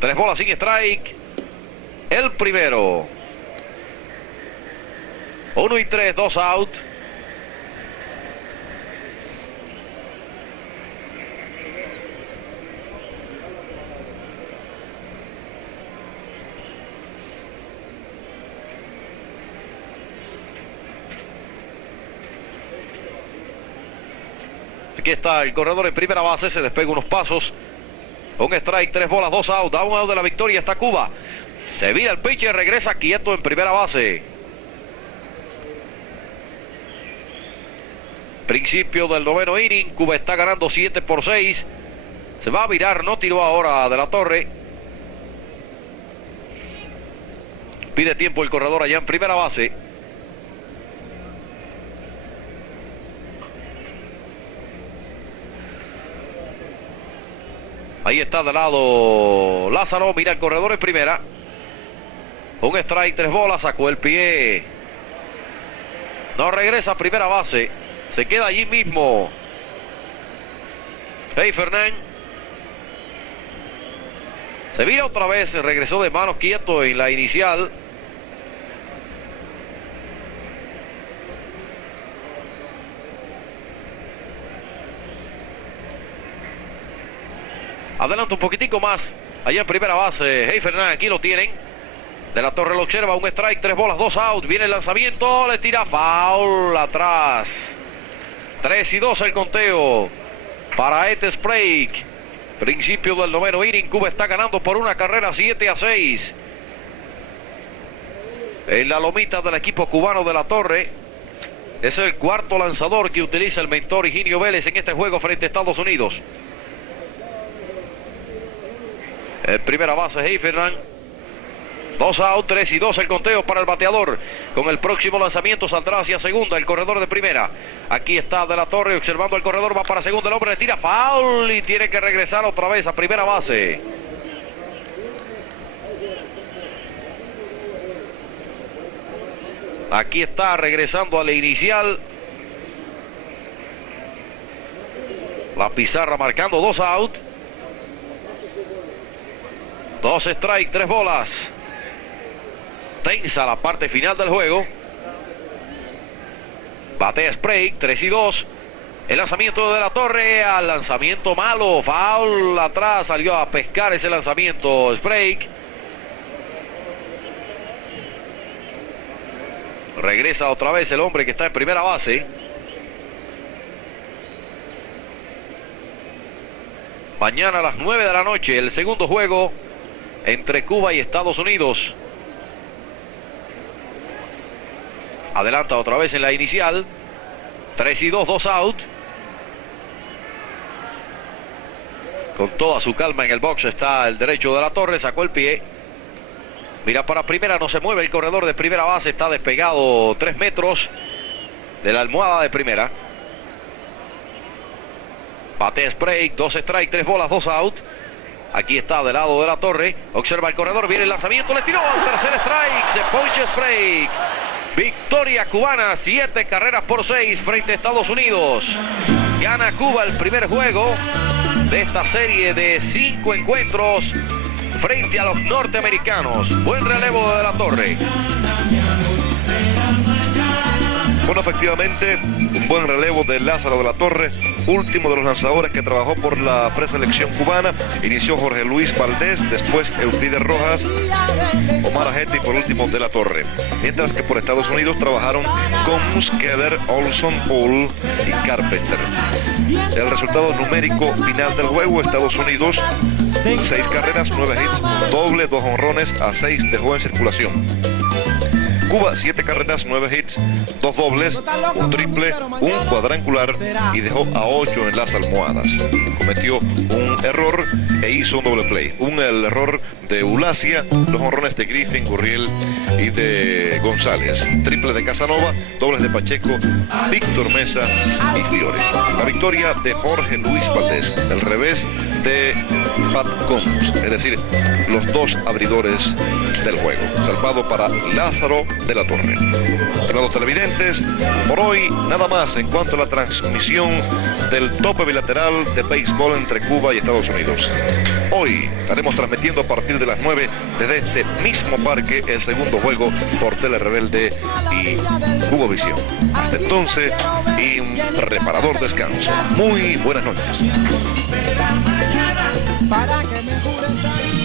3 bolas sin strike. El primero. 1-3, 2 out. Aquí está el corredor en primera base, se despega unos pasos. Un strike, 3 bolas, 2 out. Da un out de la victoria, está Cuba. Se vira el pitcher, regresa quieto en primera base. Principio del noveno inning, Cuba está ganando 7-6. Se va a virar, no tiró ahora de la Torre. Pide tiempo el corredor allá en primera base. Ahí está de lado Lázaro, mira el corredor en primera. Un strike, 3 bolas, sacó el pie. No regresa a primera base. Se queda allí mismo. Hey, Fernán. Se vira otra vez, regresó de manos quieto en la inicial. Adelanta un poquitico más. Allá en primera base. Hey, Fernán, aquí lo tienen. De la Torre lo observa. Un strike, 3 bolas, 2 out. Viene el lanzamiento. Le tira foul atrás. 3-2 el conteo para Ed Sprague. Principio del noveno inning. Cuba está ganando por una carrera 7-6. En la lomita del equipo cubano de la Torre. Es el cuarto lanzador que utiliza el mentor Higinio Vélez en este juego frente a Estados Unidos. En primera base, Heifernan. 2 out, 3-2 el conteo para el bateador. Con el próximo lanzamiento saldrá hacia segunda el corredor de primera. Aquí está de la Torre observando el corredor, va para segunda, el hombre le tira foul y tiene que regresar otra vez a primera base. Aquí está regresando a la inicial. La pizarra marcando 2 out. 2 strike, 3 bolas. Tensa la parte final del juego. Batea Sprague, 3-2. El lanzamiento de la Torre, al lanzamiento malo, foul atrás, salió a pescar ese lanzamiento Sprague. Regresa otra vez el hombre que está en primera base. Mañana a las 9 de la noche, el segundo juego entre Cuba y Estados Unidos. Adelanta otra vez en la inicial. 3-2, 2 out. Con toda su calma en el box está el derecho de la Torre, sacó el pie. Mira para primera, no se mueve el corredor de primera base, está despegado 3 metros de la almohada de primera. Batea Sprague, 2 strike, 3 bolas, 2 out. Aquí está del lado de la Torre, observa el corredor, viene el lanzamiento, le tiró al tercer strike, se poncha Sprague. Victoria cubana, 7 carreras por 6 frente a Estados Unidos. Gana Cuba el primer juego de esta serie de 5 encuentros frente a los norteamericanos. Buen relevo de la Torre. Bueno, efectivamente, un buen relevo de Lázaro de la Torre, último de los lanzadores que trabajó por la preselección cubana. Inició Jorge Luis Valdés, después Euclides Rojas, Omar Ajeti y por último de la Torre. Mientras que por Estados Unidos trabajaron Combs, Keller, Olson, Paul y Carpenter. El resultado numérico final del juego: Estados Unidos 6 carreras, 9 hits, un doble, 2 jonrones, a 6 dejó en circulación. Cuba 7 carreras, 9 hits, 2 dobles, un triple, un cuadrangular y dejó a 8 en las almohadas. Cometió un error e hizo un doble play. El error de Ulacia, los jonrones de Griffin, Gurriel y de González, triple de Casanova, dobles de Pacheco, Víctor Mesa y Fiore. La victoria de Jorge Luis Valdés, el revés de Pat Gomes, es decir, los dos abridores del juego, salvado para Lázaro de la Torre. Estimados televidentes, por hoy nada más en cuanto a la transmisión del tope bilateral de béisbol entre Cuba y Estados Unidos. Hoy estaremos transmitiendo a partir de las 9 desde este mismo parque el segundo juego por Tele Rebelde y Cubavisión. Hasta entonces, y un reparador descanso. Muy buenas noches. Para que me jures